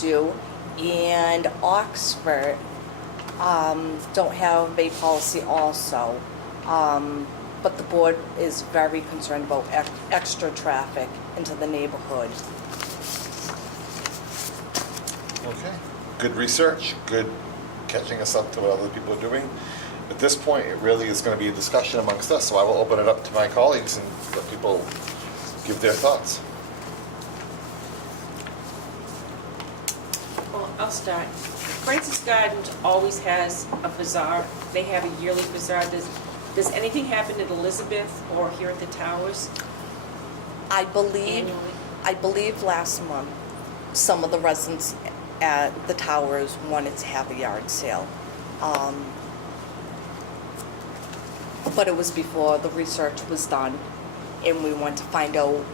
do. And Oxford don't have a policy also. But the board is very concerned about extra traffic into the neighborhood. Okay. Good research, good catching us up to what other people are doing. At this point, it really is going to be a discussion amongst us, so I will open it up to my colleagues and let people give their thoughts. Well, I'll start. Francis Gardens always has a bazaar. They have a yearly bazaar. Does anything happen at Elizabeth or here at the Towers I believe annually? last month, some of the residents at the towers wanted to have a yard sale. But it was before the research was done, and we wanted to find out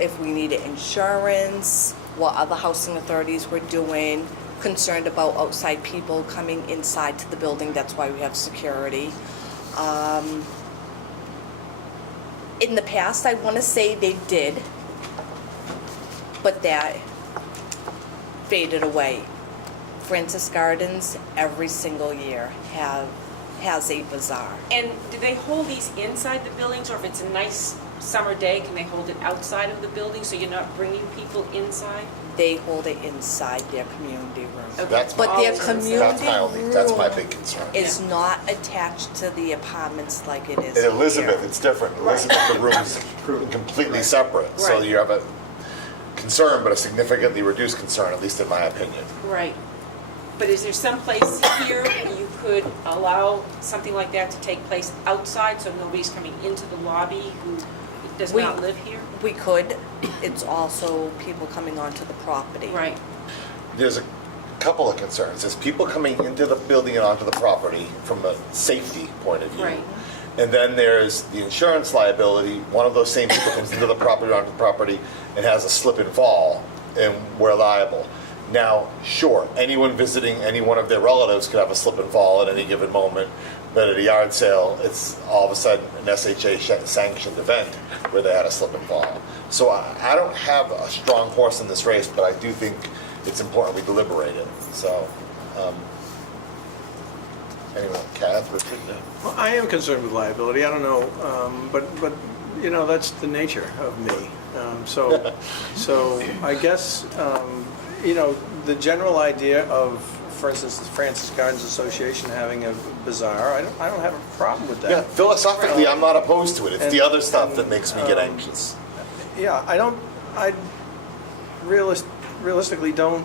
if we needed insurance, what other housing authorities were doing, concerned about outside people coming inside to the building. That's why we have security. In the past, I want to say they did, but that faded away. Francis Gardens every single year has a bazaar. And do they hold these inside the buildings, or if it's a nice summer day, can they hold it outside of the building so you're not bringing people inside? They hold it inside their community room. Okay. That's But my- their That's community that's my room big concern. is not attached to the apartments like it is In Elizabeth, here. it's different. Elizabeth, the room's completely separate, so Right. you have a concern, but a significantly reduced concern, at least in my opinion. Right. But is there some place here where you could allow something like that to take place outside so nobody's coming into the lobby who does We- not live here? We could. It's also people coming onto the property. Right. There's a couple of concerns. There's people coming into the building and onto the property from a safety point of view. Right. And then there's the insurance liability. One of those same people comes into the property, onto the property, and has a slip and fall, and we're liable. Now, sure, anyone visiting any one of their relatives could have a slip and fall at any given moment, but at a yard sale, it's all of a sudden an SHA sanctioned event where they had a slip and fall. So I don't have a strong horse in this race, but I do think it's important we deliberate it. So, anyway, Kath, Richard? Well, I am concerned with liability, I don't know, but, you know, that's the nature of me. So I guess, you know, the general idea of, for instance, the Francis Gardens Association having a bazaar, I don't have a problem with that. Yeah, philosophically, I'm not opposed to it. It's the And- other stuff that and, makes me get anxious. Yeah, I realistically don't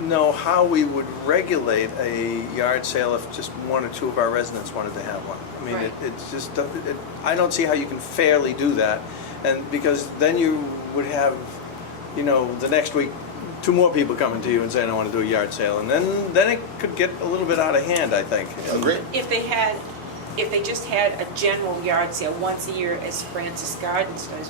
know how we would regulate a yard sale if just 1 or 2 of our residents wanted to have one. I mean, Right. it's just, I don't see how you can fairly do that. And because then you would have you know, the next week, 2 more people coming to you and saying, I want to do a yard sale, and then it could get a little bit out of hand, I think. Agreed. If they just had a general yard sale once a year, as Francis Gardens does,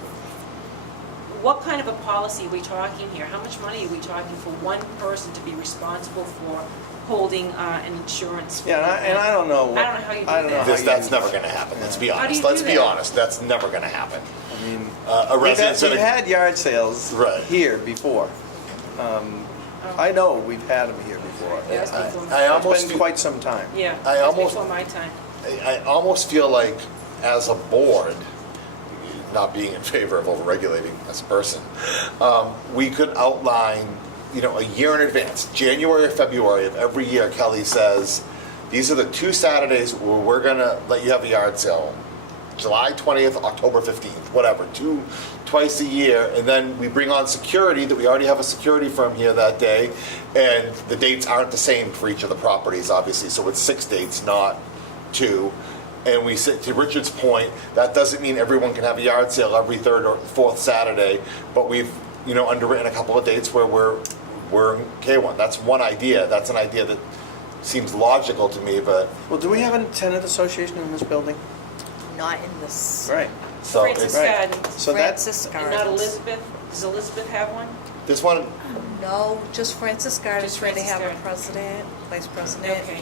what kind of a policy are we talking here? How much money are we talking for one person to be responsible for holding an insurance? Yeah, and I don't know. I don't know how you do I don't know that. how That's never gonna happen, let's be How do honest. you Let's do be that? honest, that's never gonna happen. I mean, A residence we've in a- had yard sales Right. here before. I know we've had them here before. Yeah, that's before I my- almost It's been feel- quite some time. Yeah, I that's almost- before my time. I almost feel like, as a board, not being in favor of overregulating as a person, we could outline, you know, a year in advance, January or February of every year, Kelly says, these are the 2 Saturdays where we're gonna let you have a yard sale. July 20th, October 15th, whatever, twice a year, and then we bring on security, that we already have a security firm here that day, and the dates aren't the same for each of the properties, obviously, so it's 6 dates, not 2. And we said, to Richard's point, that doesn't mean everyone can have a yard sale every 3rd or 4th Saturday, but we've, you know, underwritten a couple of dates where we're in K1. That's one idea. That's an idea that seems logical to me, but, Well, do we have a tenant association in this building? Not in this. Right. so Francis it's, Right. Gardens, So that's, Francis and not Gardens. Elizabeth? Does Elizabeth have one? this one, No, just Francis Gardens, Just where they Francis have a Gardens. president, vice president. Okay.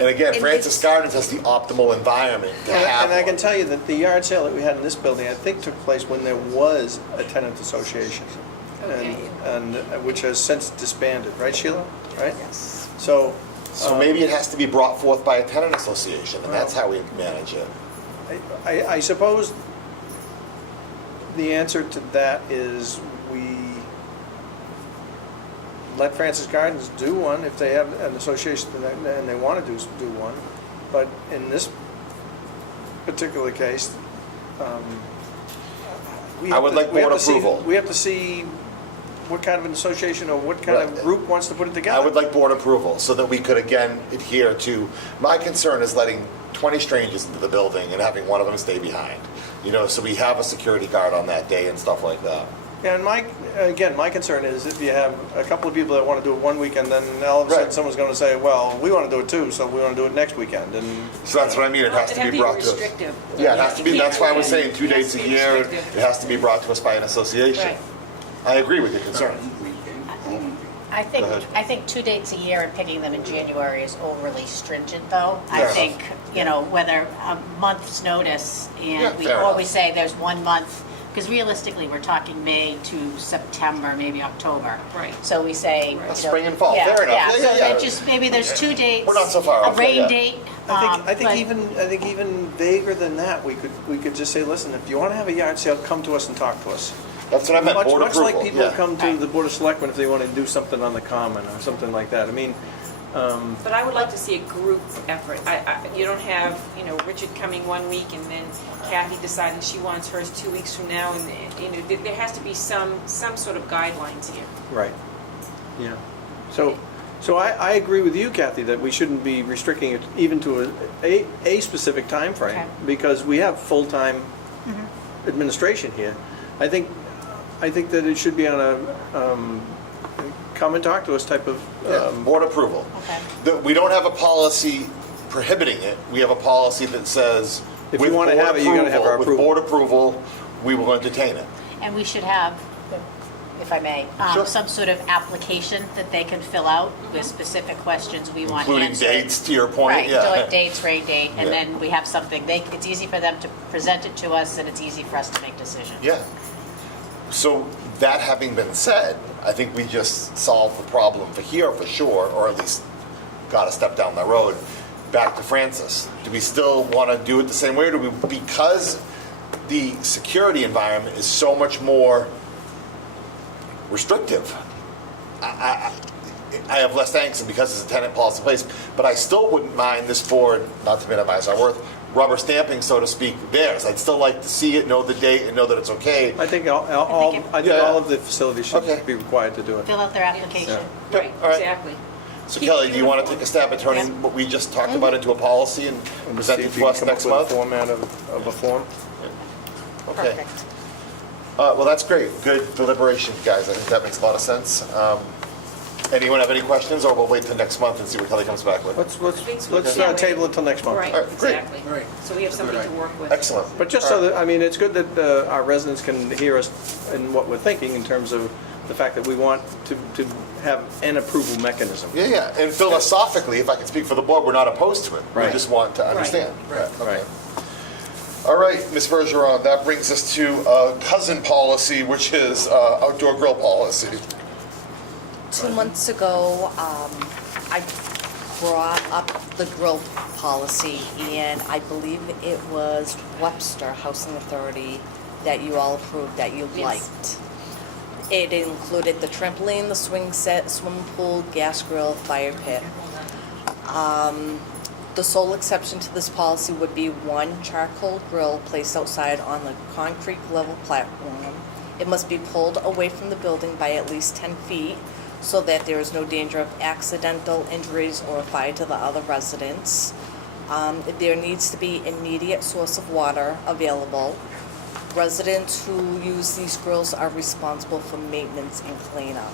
and again, It Francis makes- Gardens has the optimal environment to have and I can one. tell you that the yard sale that we had in this building, I think took place when there was a tenant association. Okay. And which has since disbanded, right, Sheila? Right? Yes. So. So maybe it has to be brought forth by a tenant association, and that's how we manage it. I suppose the answer to that is we let Francis Gardens do one if they have an association and they want to do one. But in this particular case, I would like board approval. We have to see what kind of an association or what kind of Right. group wants to put it together. I would like board approval, so that we could again adhere to, my concern is letting 20 strangers into the building and having one of them stay behind. You know, so we have a security guard on that day and stuff like that. And my concern is if you have a couple of people that want to do it one weekend, then all of a sudden Right. someone's going to say, well, we want to do it too, so we want to do it next weekend. And So that's what I mean, it has to be brought to us. restrictive. Yeah, it has to be, that's why I was saying 2 It has dates to a be year, restrictive. it has to be brought to us by an association. Right. I agree with your concern. Weekend only. Go ahead. I think 2 dates a year and picking them in January is overly stringent, though. I Fair think, you know, whether a month's notice, Yeah, and we fair always enough. say there's 1 month, because realistically, we're talking May to September, maybe October. Right. So we say, Right. you know. Spring and fall, yeah, fair enough. Yeah, Yeah, so yeah, yeah. that just, maybe there's 2 dates. We're not so far off A yet, yeah. rain date. I think but- even vaguer than that, we could just say, listen, if you want to have a yard sale, come to us and talk to us. That's what I meant, board Much like approval, people yeah. come to Right. the Board of Selectmen if they want to do something on the common or something like that. I mean, But I would like to see a group effort. You don't have, you know, Richard coming one week and then Kathy deciding she wants hers 2 weeks from now, and, you know, there has to be some sort of guidelines here. right, yeah. So I agree with you, Kathy, that we shouldn't be restricting it even to a specific time frame, Okay. because we have full-time administration here. I think that it should be on a come and talk to us type of, Yeah, board approval. Okay. We don't have a policy prohibiting it, we have a policy that says, If with you wanna board have it, you gotta have our with approval. board approval, we will entertain it. And we should have, if I may, Sure. some sort of application that they can fill out with specific questions we want Including answered. dates, to your point, Right, yeah. dates, rain date, and Yeah. then we have something, it's easy for them to present it to us, and it's easy for us to make decisions. Yeah. So that having been said, I think we just solved the problem for here for sure, or at least got a step down the road. Back to Francis. Do we still want to do it the same way, or do we, because the security environment is so much more restrictive? I have less angst, and because it's a tenant policy in place, but I still wouldn't mind this board, not to minimize our worth, rubber stamping, so to speak, theirs. I'd still like to see it, know the date, and know that it's okay. I think all Yeah. all of the facilities should Okay. be required to do it. Fill out their application. Yeah. Right, all right. exactly. So Kelly, do you want to take a stab at turning what we just talked about into a policy and present See it if to you us can come next up with month? a format of a form. Okay. Perfect. Well, that's great. Good deliberation, guys. I think that makes a lot of sense. Anyone have any questions, or we'll wait till next month and see what Kelly comes back with? Yeah. Table it till next month. Right, All right, great. exactly. Right. So we have something to work with. Excellent. But just so that, I mean, it's good that our residents can hear us in what we're thinking in terms of the fact that we want to have an approval mechanism. Yeah, and philosophically, if I can speak for the board, we're not opposed to it. We Right. just want to understand. Right. Okay. All right, Ms. Bergeron, that brings us to cousin policy, which is outdoor grill policy. 2 months ago, I brought up the grill policy, and I believe it was Webster Housing Authority that you all approved, that you Yes. liked. It included the trampoline, the swing set, swimming pool, gas grill, fire pit. The sole exception to this policy would be one charcoal grill placed outside on the concrete level platform. It must be pulled away from the building by at least 10 feet so that there is no danger of accidental injuries or fire to the other residents. There needs to be immediate source of water available. Residents who use these grills are responsible for maintenance and cleanup.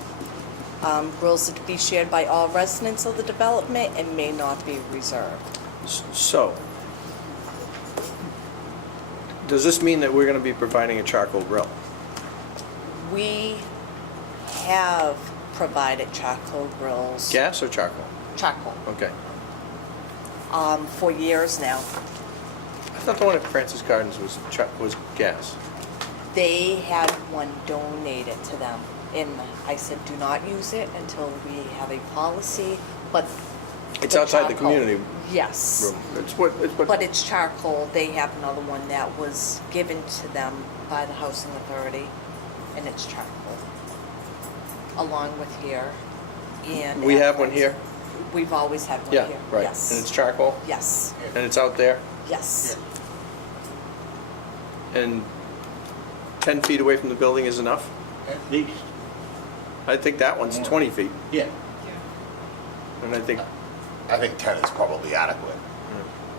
Grills are to be shared by all residents of the development and may not be reserved. So, does this mean that we're going to be providing a charcoal grill? We have provided charcoal grills. Gas or charcoal? Charcoal. Okay. For years now. I thought the one at Francis Gardens was gas. They had one donated to them, and I said, do not use it until we have a policy, but It's the outside the charcoal- community Yes. room. It's what. But it's charcoal. They have another one that was given to them by the housing authority, and it's charcoal, along with here. And We have one here? We've always had one Yeah, here. right. Yes. And it's charcoal? Yes. And it's out there? Yes. And 10 feet away from the building is enough? At least, I think that one's 20 feet. yeah. And I think, 10 is probably adequate.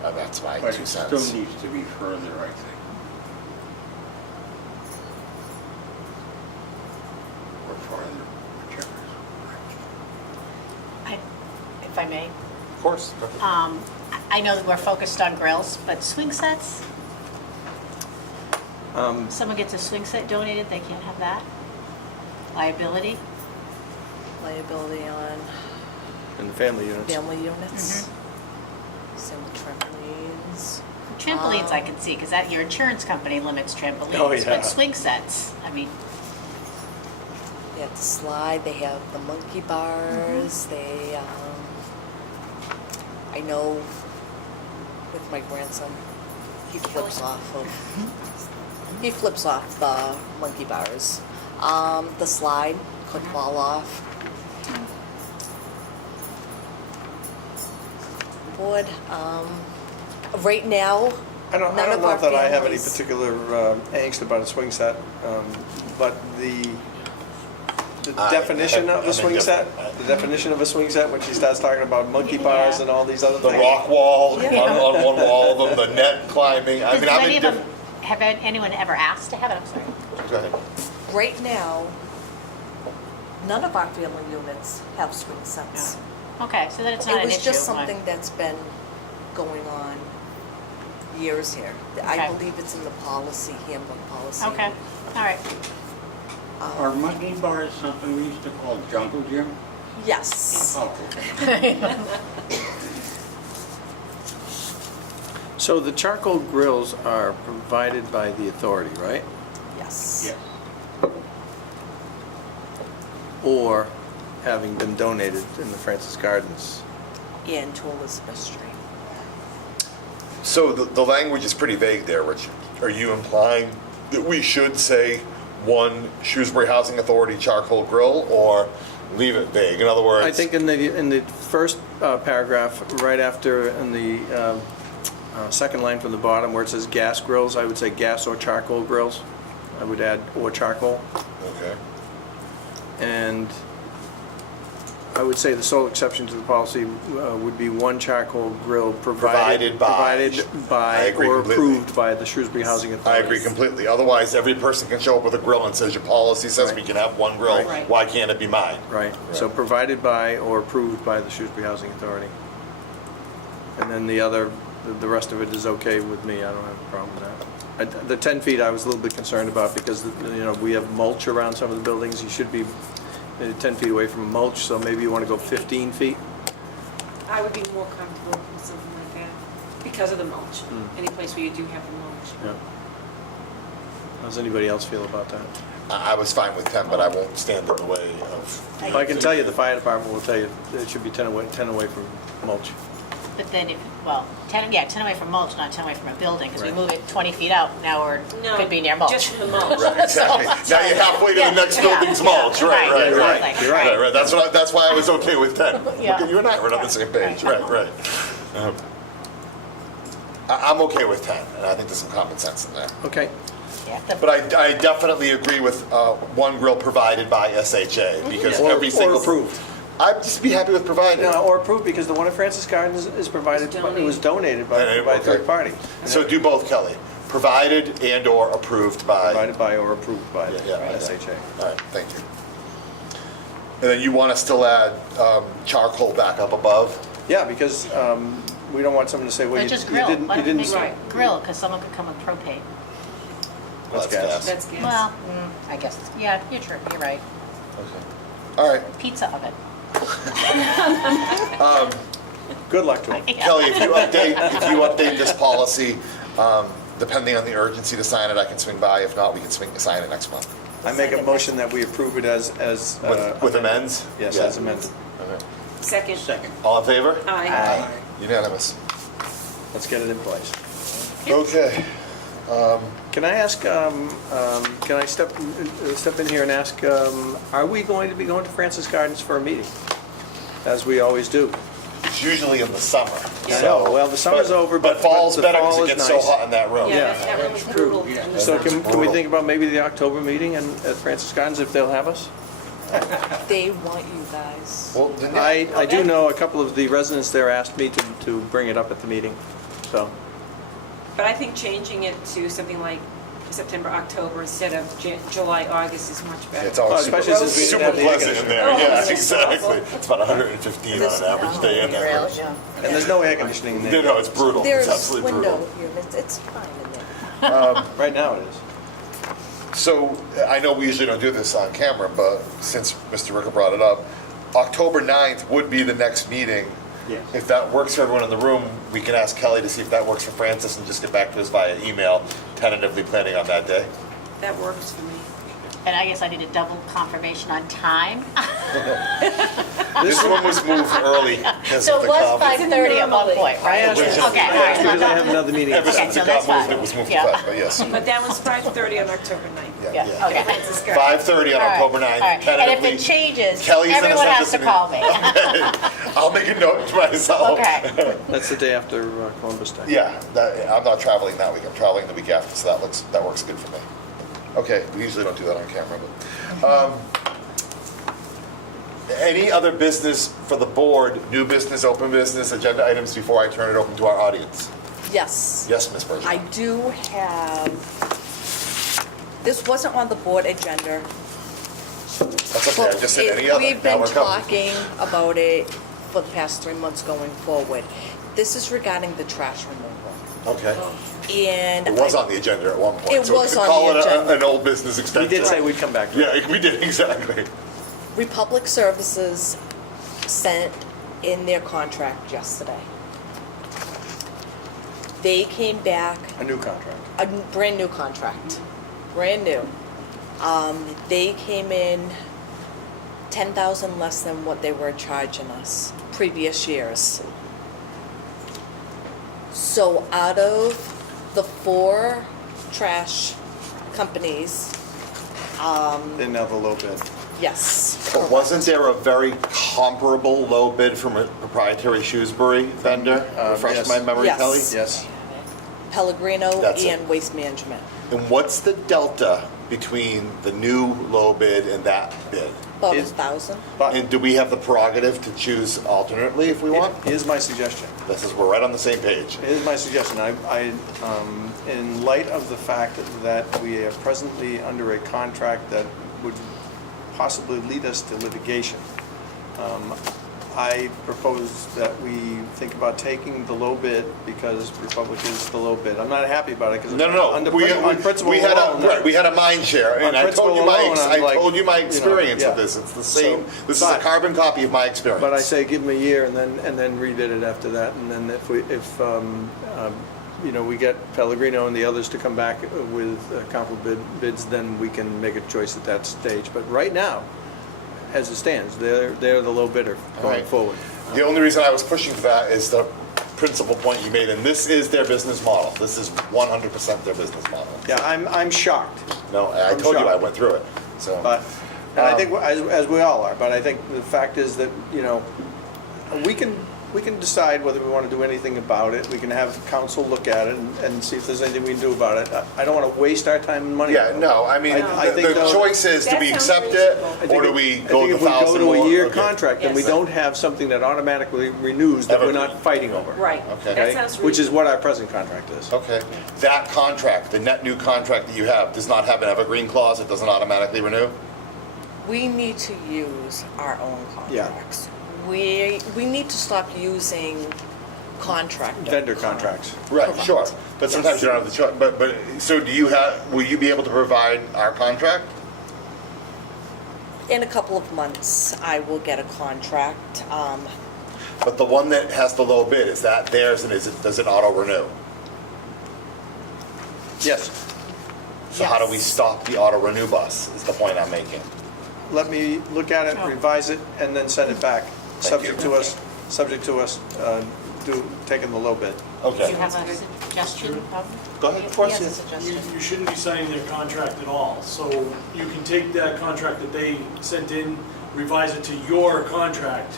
That's my But 2 it still cents. needs to be further, I think. Or farther, whichever. If I may. Of course. I know that we're focused on grills, but swing sets? Someone gets a swing set donated, they can't have that? Liability? Liability on in the family units. family units. Same with trampolines. Trampolines I can see, because that, your insurance company limits trampolines. Oh, yeah. But swing sets, I mean, They have the slide, they have the monkey bars, they, I know with my grandson, he flips off the monkey bars. The slide could fall off. Board, right now, I don't none of know our if that I have any families- particular angst about a swing set, but the I- definition of I'm a swing set, indifferent. the definition of a swing set, when she starts talking about monkey bars Yeah. and all these other The things. rock wall, Yeah. on one wall of them, the net climbing. I does mean, I'm any of them, indifferent. have anyone ever asked to have it? I'm sorry. Go ahead. right now, none of our family units have swing sets. Okay, so then it's not It an was issue. just something that's been going on years here. I Okay. believe it's in the policy, handbook policy. Okay, all right. Are monkey bars something we used to call jungle gym? Yes. Oh, okay. So the charcoal grills are provided by the authority, right? Yes. Yes. Or having been donated in the Francis Gardens. And to Elizabeth Street. So the language is pretty vague there, Richard. Are you implying that we should say one Shrewsbury Housing Authority charcoal grill, or leave it vague? In other words, I think in the first paragraph, right after, in the second line from the bottom where it says gas grills, I would say gas or charcoal grills. I would add or charcoal. Okay. And I would say the sole exception to the policy would be one charcoal grill Provided by. provided I by agree or completely. approved by the Shrewsbury Housing I Authority. agree completely. Otherwise, every person can show up with a grill and says, your policy says we can have one grill. Right. Why can't it be mine? Right, so provided by or approved by the Shrewsbury Housing Authority. And then the rest of it is okay with me, I don't have a problem with that. The 10 feet I was a little bit concerned about because, we have mulch around some of the buildings. You should be 10 feet away from mulch, so maybe you want to go 15 feet. I would be more comfortable with something like that because of the mulch. Any place where you do have the mulch. Yeah. How does anybody else feel about that? I was fine with 10, but I won't stand in the way of. I can tell you, the fire department will tell you it should be 10 away from mulch. But then 10 away from mulch, not 10 away from a building, because we Right. move it 20 feet out, now No, could be near mulch. just from the mulch. Right, exactly. Now you're halfway to the next building's mulch, right, right, right. exactly. You're right. Right. That's why I was okay with 10. Yeah. Look at you and I, we're on the same page. Right. I'm okay with 10, and I think there's some common sense in there. Okay. Yeah, But I definitely agree with one grill provided by SHA, because Or- every single. Or approved. I'd just be happy with provided. No, or approved, because the one at Francis Gardens is provided, it was donated by a Okay. third party. So do both, Kelly. Provided and/or approved by. Provided by or approved by the Yeah, yeah. SHA. All right, thank you. And then you want to still add charcoal back up above? Yeah, because we don't want someone to say, well, Or you just you grill, didn't, why you don't we didn't. make it grill, because someone could come with propane. That's That's gas. That's gas. Well, I guess, yeah, you're true, you're right. Okay. All right, Pizza oven. Good luck to them. Kelly, if you update this policy, depending on the urgency to sign it, I can swing by. If not, we can sign it next month. I make a motion that we approve it as. With amends? Yes, Yeah. as amended. Okay. Second. All in favor? Aye. Unanimous. Let's get it in place. Okay. Can I ask, can I step in here and ask, are we going to be going to Francis Gardens for a meeting? As we always do. It's usually in the summer. I know, well, the summer's over, but fall's the better fall because it is gets so nice. hot in that room. Yeah, that room was brutal. in the So summer. can we think about maybe the October meeting at Francis Gardens if they'll have us? They want you guys. Well, then, I do know a couple of the residents there asked me to bring it up at the meeting, so. But I think changing it to something like September, October instead of July, August is much better. It's always Well, super, especially since we super didn't have the air pleasant in there. Oh, Yeah, it's exactly. It's about 115 on an average day in there. And there's no air conditioning in there. No, it's brutal. It's There's absolutely window brutal. here, it's fine in there. Right now it is. So I know we usually don't do this on camera, but since Mr. Ricker brought it up, October 9th would be the next meeting. Yes. If that works for everyone in the room, we can ask Kelly to see if that works for Francis and just get back to us via email, tentatively planning on that day. That works for me. And I guess I need a double confirmation on time. This one was moved early because So of it the was conference. 5:30 at one point, I right? asked Okay, her- all right. because I have another meeting. Ever Okay, since so it got that's moved, fine. it was moved to Yeah. 5, but yes. But that one's 5:30 on October 9th. Yeah, okay. Francis Gardens. 5:30 on All right, October all 9th, right. And tentatively. if it changes, Kelly's gonna everyone send has us to an- call me. I'll make a note to myself. Okay. That's the day after Columbus Day. Yeah, I'm not traveling that week. I'm traveling the week after, so that works good for me. Okay, we usually don't do that on camera, but. Any other business for the board, new business, open business, agenda items before I turn it open to our audience? Yes. Yes, Ms. Bergeron. I do have, this wasn't on the board agenda. That's okay, I just said but any other. We've Now been we're covered. talking about it for the past 3 months going forward. This is regarding the trash removal. Okay. And It was on the agenda at one point. It so we was could on call the it agenda. an old business We extension. did say we'd come back to it. Yeah, we did, exactly. Republic Services sent in their contract yesterday. They came back, A new contract. a brand new contract, brand new. They came in 10,000 less than what they were charging us previous years. So out of the 4 trash companies, Didn't have a low bid. yes. But wasn't there a very comparable low bid from a proprietary Shrewsbury vendor? Refresh yes. my memory, Yes. Kelly? Yes. Pellegrino That's it. and Waste Management. And what's the delta between the new low bid and that bid? About Is- 1,000. But And do we have the prerogative to choose alternately if we want? here's my suggestion. This is, we're right on the same page. Here's my suggestion. In light of the fact that we are presently under a contract that would possibly lead us to litigation, I propose that we think about taking the low bid because Republic is the low bid. I'm not happy about it because No, on principle we had alone, right, we had a mind share, and On I told you principle alone, I'm like, I told you my experience yeah. with this. It's the same. So, This is a but- carbon copy of my experience. But I say give them a year and then rebid it after that. And then if we get Pellegrino and the others to come back with comparable bids, then we can make a choice at that stage. But right now, as it stands, they're the low bidder going Right. forward. The only reason I was pushing for that is the principal point you made, and this is their business model. This is 100% their business model. Yeah, I'm shocked, No, I I'm told you shocked. I went through it. So, but, and I think, as we all are, but I think the fact is that, we can decide whether we want to do anything about it. We can have council look at it and see if there's anything we can do about it. I don't want to waste our time and money. yeah, no, I mean, I think the though- choice is, do That we sounds accept reasonable. it, or do we I go think the if we 1,000 go more? to a year Okay. contract, then we Yes. don't have something that automatically renews that we're not Evergreen. fighting over. Right, Okay. that sounds reasonable. Which is what our present contract is. Okay, that contract, the net new contract that you have, does not have an evergreen clause, it doesn't automatically renew? We need to use our own Yeah. contracts. We need to stop using contractor. Vendor contracts. Right, Correct. sure, but sometimes you don't have the choice, but, so will you be able to provide our contract? In a couple of months, I will get a contract. But the one that has the low bid, is that theirs, and does it auto renew? Yes. So how do we Yes. stop the auto renew bus, is the point I'm making. Let me look at it, revise it, and then send it back, subject you. to us taking the low bid. Do Okay, you have a suggestion? go ahead, of course. He has a yes. suggestion. You shouldn't be signing their contract at all. So you can take that contract that they sent in, revise it to your contract,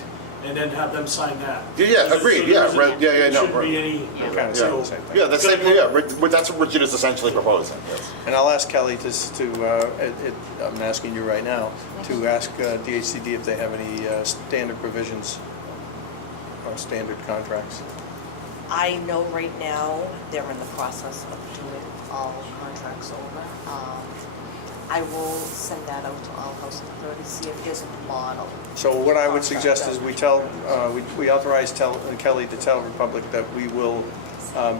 and then have them sign that. Yeah, agreed, yeah, right, yeah, There no, shouldn't be right. any. We're kind of saying the same thing. Yeah, that's, that's what Richard is essentially proposing, yes. And I'll ask Kelly I'm asking you right now, to ask DHCD if they have any standard provisions or standard contracts. I know right now they're in the process of doing all contracts over. I will send that out to all housing authorities, see if there's a model. So what I would suggest is we authorize Kelly to tell Republic that we will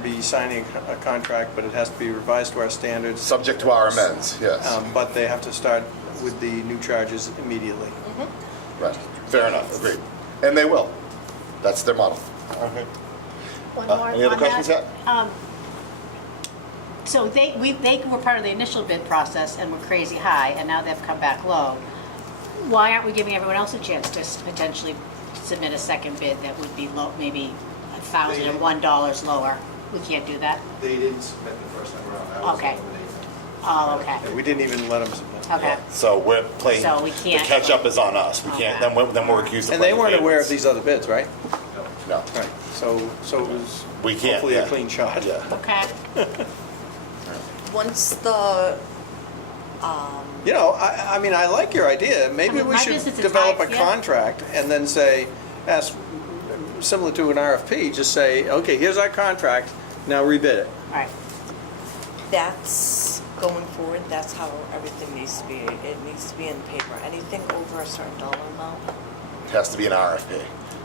be signing a contract, but it has to be revised to our standards. Subject to our amends, yes. But they have to start with the new charges immediately. Right, fair enough, agreed. And they will. That's their model. Okay. One more Any other on questions, that. Pat? So they were part of the initial bid process and were crazy high, and now they've come back low. Why aren't we giving everyone else a chance to potentially submit a second bid that would be low, maybe $1,001 lower? We can't do that? They didn't submit the first time around. I was Okay. eliminating them. Oh, okay, And we didn't even let them submit. okay. So we're playing, So we the can't- catch-up is on us. We can't, Okay. then we're accused of And they playing weren't aware of favorites. these other bids, right? No. No, Right. So it was we can't, hopefully a yeah. clean shot. Yeah. Okay. Once the, I mean, I like your idea. Maybe mean, we my should business is develop a high, yeah. contract and then say, ask, similar to an RFP, just say, okay, here's our contract, now rebid it. All right. that's going forward, that's how everything needs to be. It needs to be in paper. Anything over a certain dollar amount, It has to be an RFP.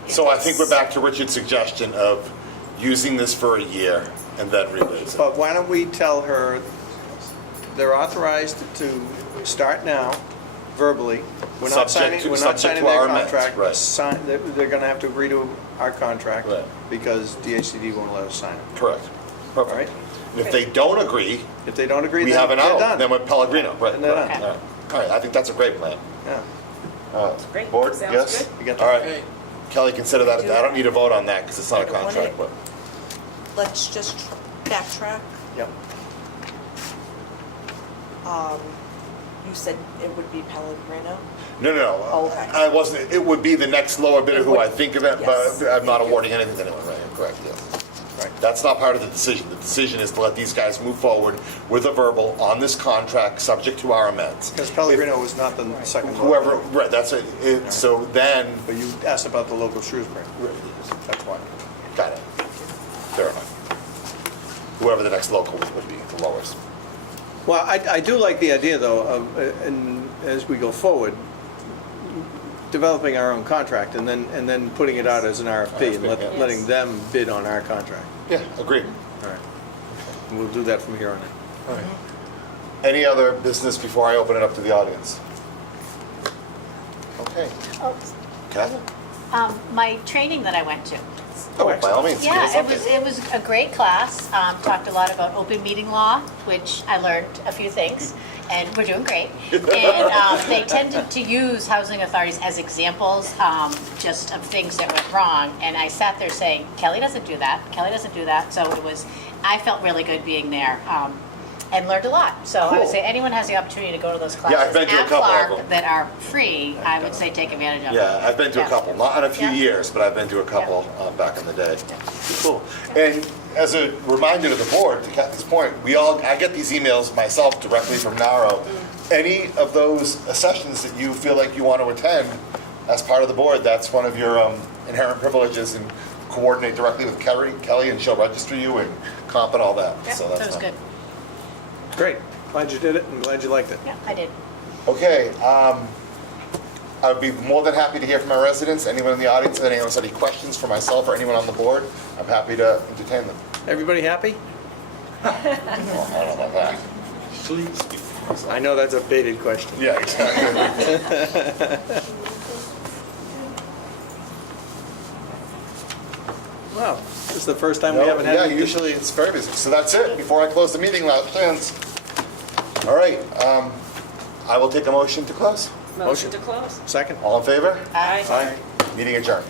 So I think we're back to Richard's suggestion of using this for a year and then revisit. But why don't we tell her they're authorized to start now verbally. We're not Subject signing, to- we're not subject signing to their our amendments, contract. right. They're gonna have to agree to our contract Right. because DHCD won't let us sign it. Correct. All Perfect. right? And if they don't agree, If they don't agree, we then have an they're out, done. then we're Pellegrino. Right. And they're right, done. right. All right, I think that's a great plan. Yeah. Great, Board, sounds yes? good. You got All that? right. Kelly, consider that, I don't need a vote on that because it's not a I don't want contract, it. but. let's just backtrack. Yep. You said it would be Pellegrino? No. Okay. I wasn't, it would be the next lower bidder It who would- I think of it, yes. but I'm not Thank you. awarding anything to anyone, right? Correct, yes. Right. That's not part of the decision. The decision is to let these guys move forward with a verbal on this contract, subject to our amends. Because Pellegrino was not the second one. Whoever, right, that's it. So then, But you asked about the local Shrewsbury. That's why. got it. Fair enough. Whoever the next local would be, the lowest. Well, I do like the idea, though, of, and as we go forward, developing our own contract and then putting it out as an RFP and RFP, yeah. letting them bid on our contract. Yeah, agreed. All right. And we'll do that from here on in. All right. Any other business before I open it up to the audience? Okay. Oh, Kathy? My training that I went to. Oh, by all means, give us Yeah, update. it was a great class. Talked a lot about open meeting law, which I learned a few things, and we're doing great. And they tended to use housing authorities as examples, just of things that went wrong. And I sat there saying, Kelly doesn't do that. Kelly doesn't do that. So I felt really good being there. And learned a lot. So I would Cool. say anyone has the opportunity to go to those Yeah, classes I've been to a at couple of Clark them. that are free, I would say take advantage of it. Yeah, I've been to a Yeah. couple, not in a few Yeah. years, but I've been to a couple back in the day. Cool. And as a reminder to the board, to Kathy's point, I get these emails myself directly from Naro. Any of those sessions that you feel like you want to attend as part of the board, that's one of your inherent privileges, and coordinate directly with Kelly, and she'll register you and comp and all that. Yeah, So that that's was fine. good. Great. Glad you did it and glad you liked it. Yeah, I did. Okay, I would be more than happy to hear from our residents. Anyone in the audience, if anyone has any questions for myself or anyone on the board, I'm happy to entertain them. Everybody happy? Oh, I don't know about that. I know that's a baited question. Yeah, exactly. Well, this is the first time we No, haven't had. yeah, any- usually it's very busy. So that's it. Before I close the meeting, last chance. All right, I will take a motion to close. Motion to close. Second? All in favor? Aye. Aye. Meeting adjourned.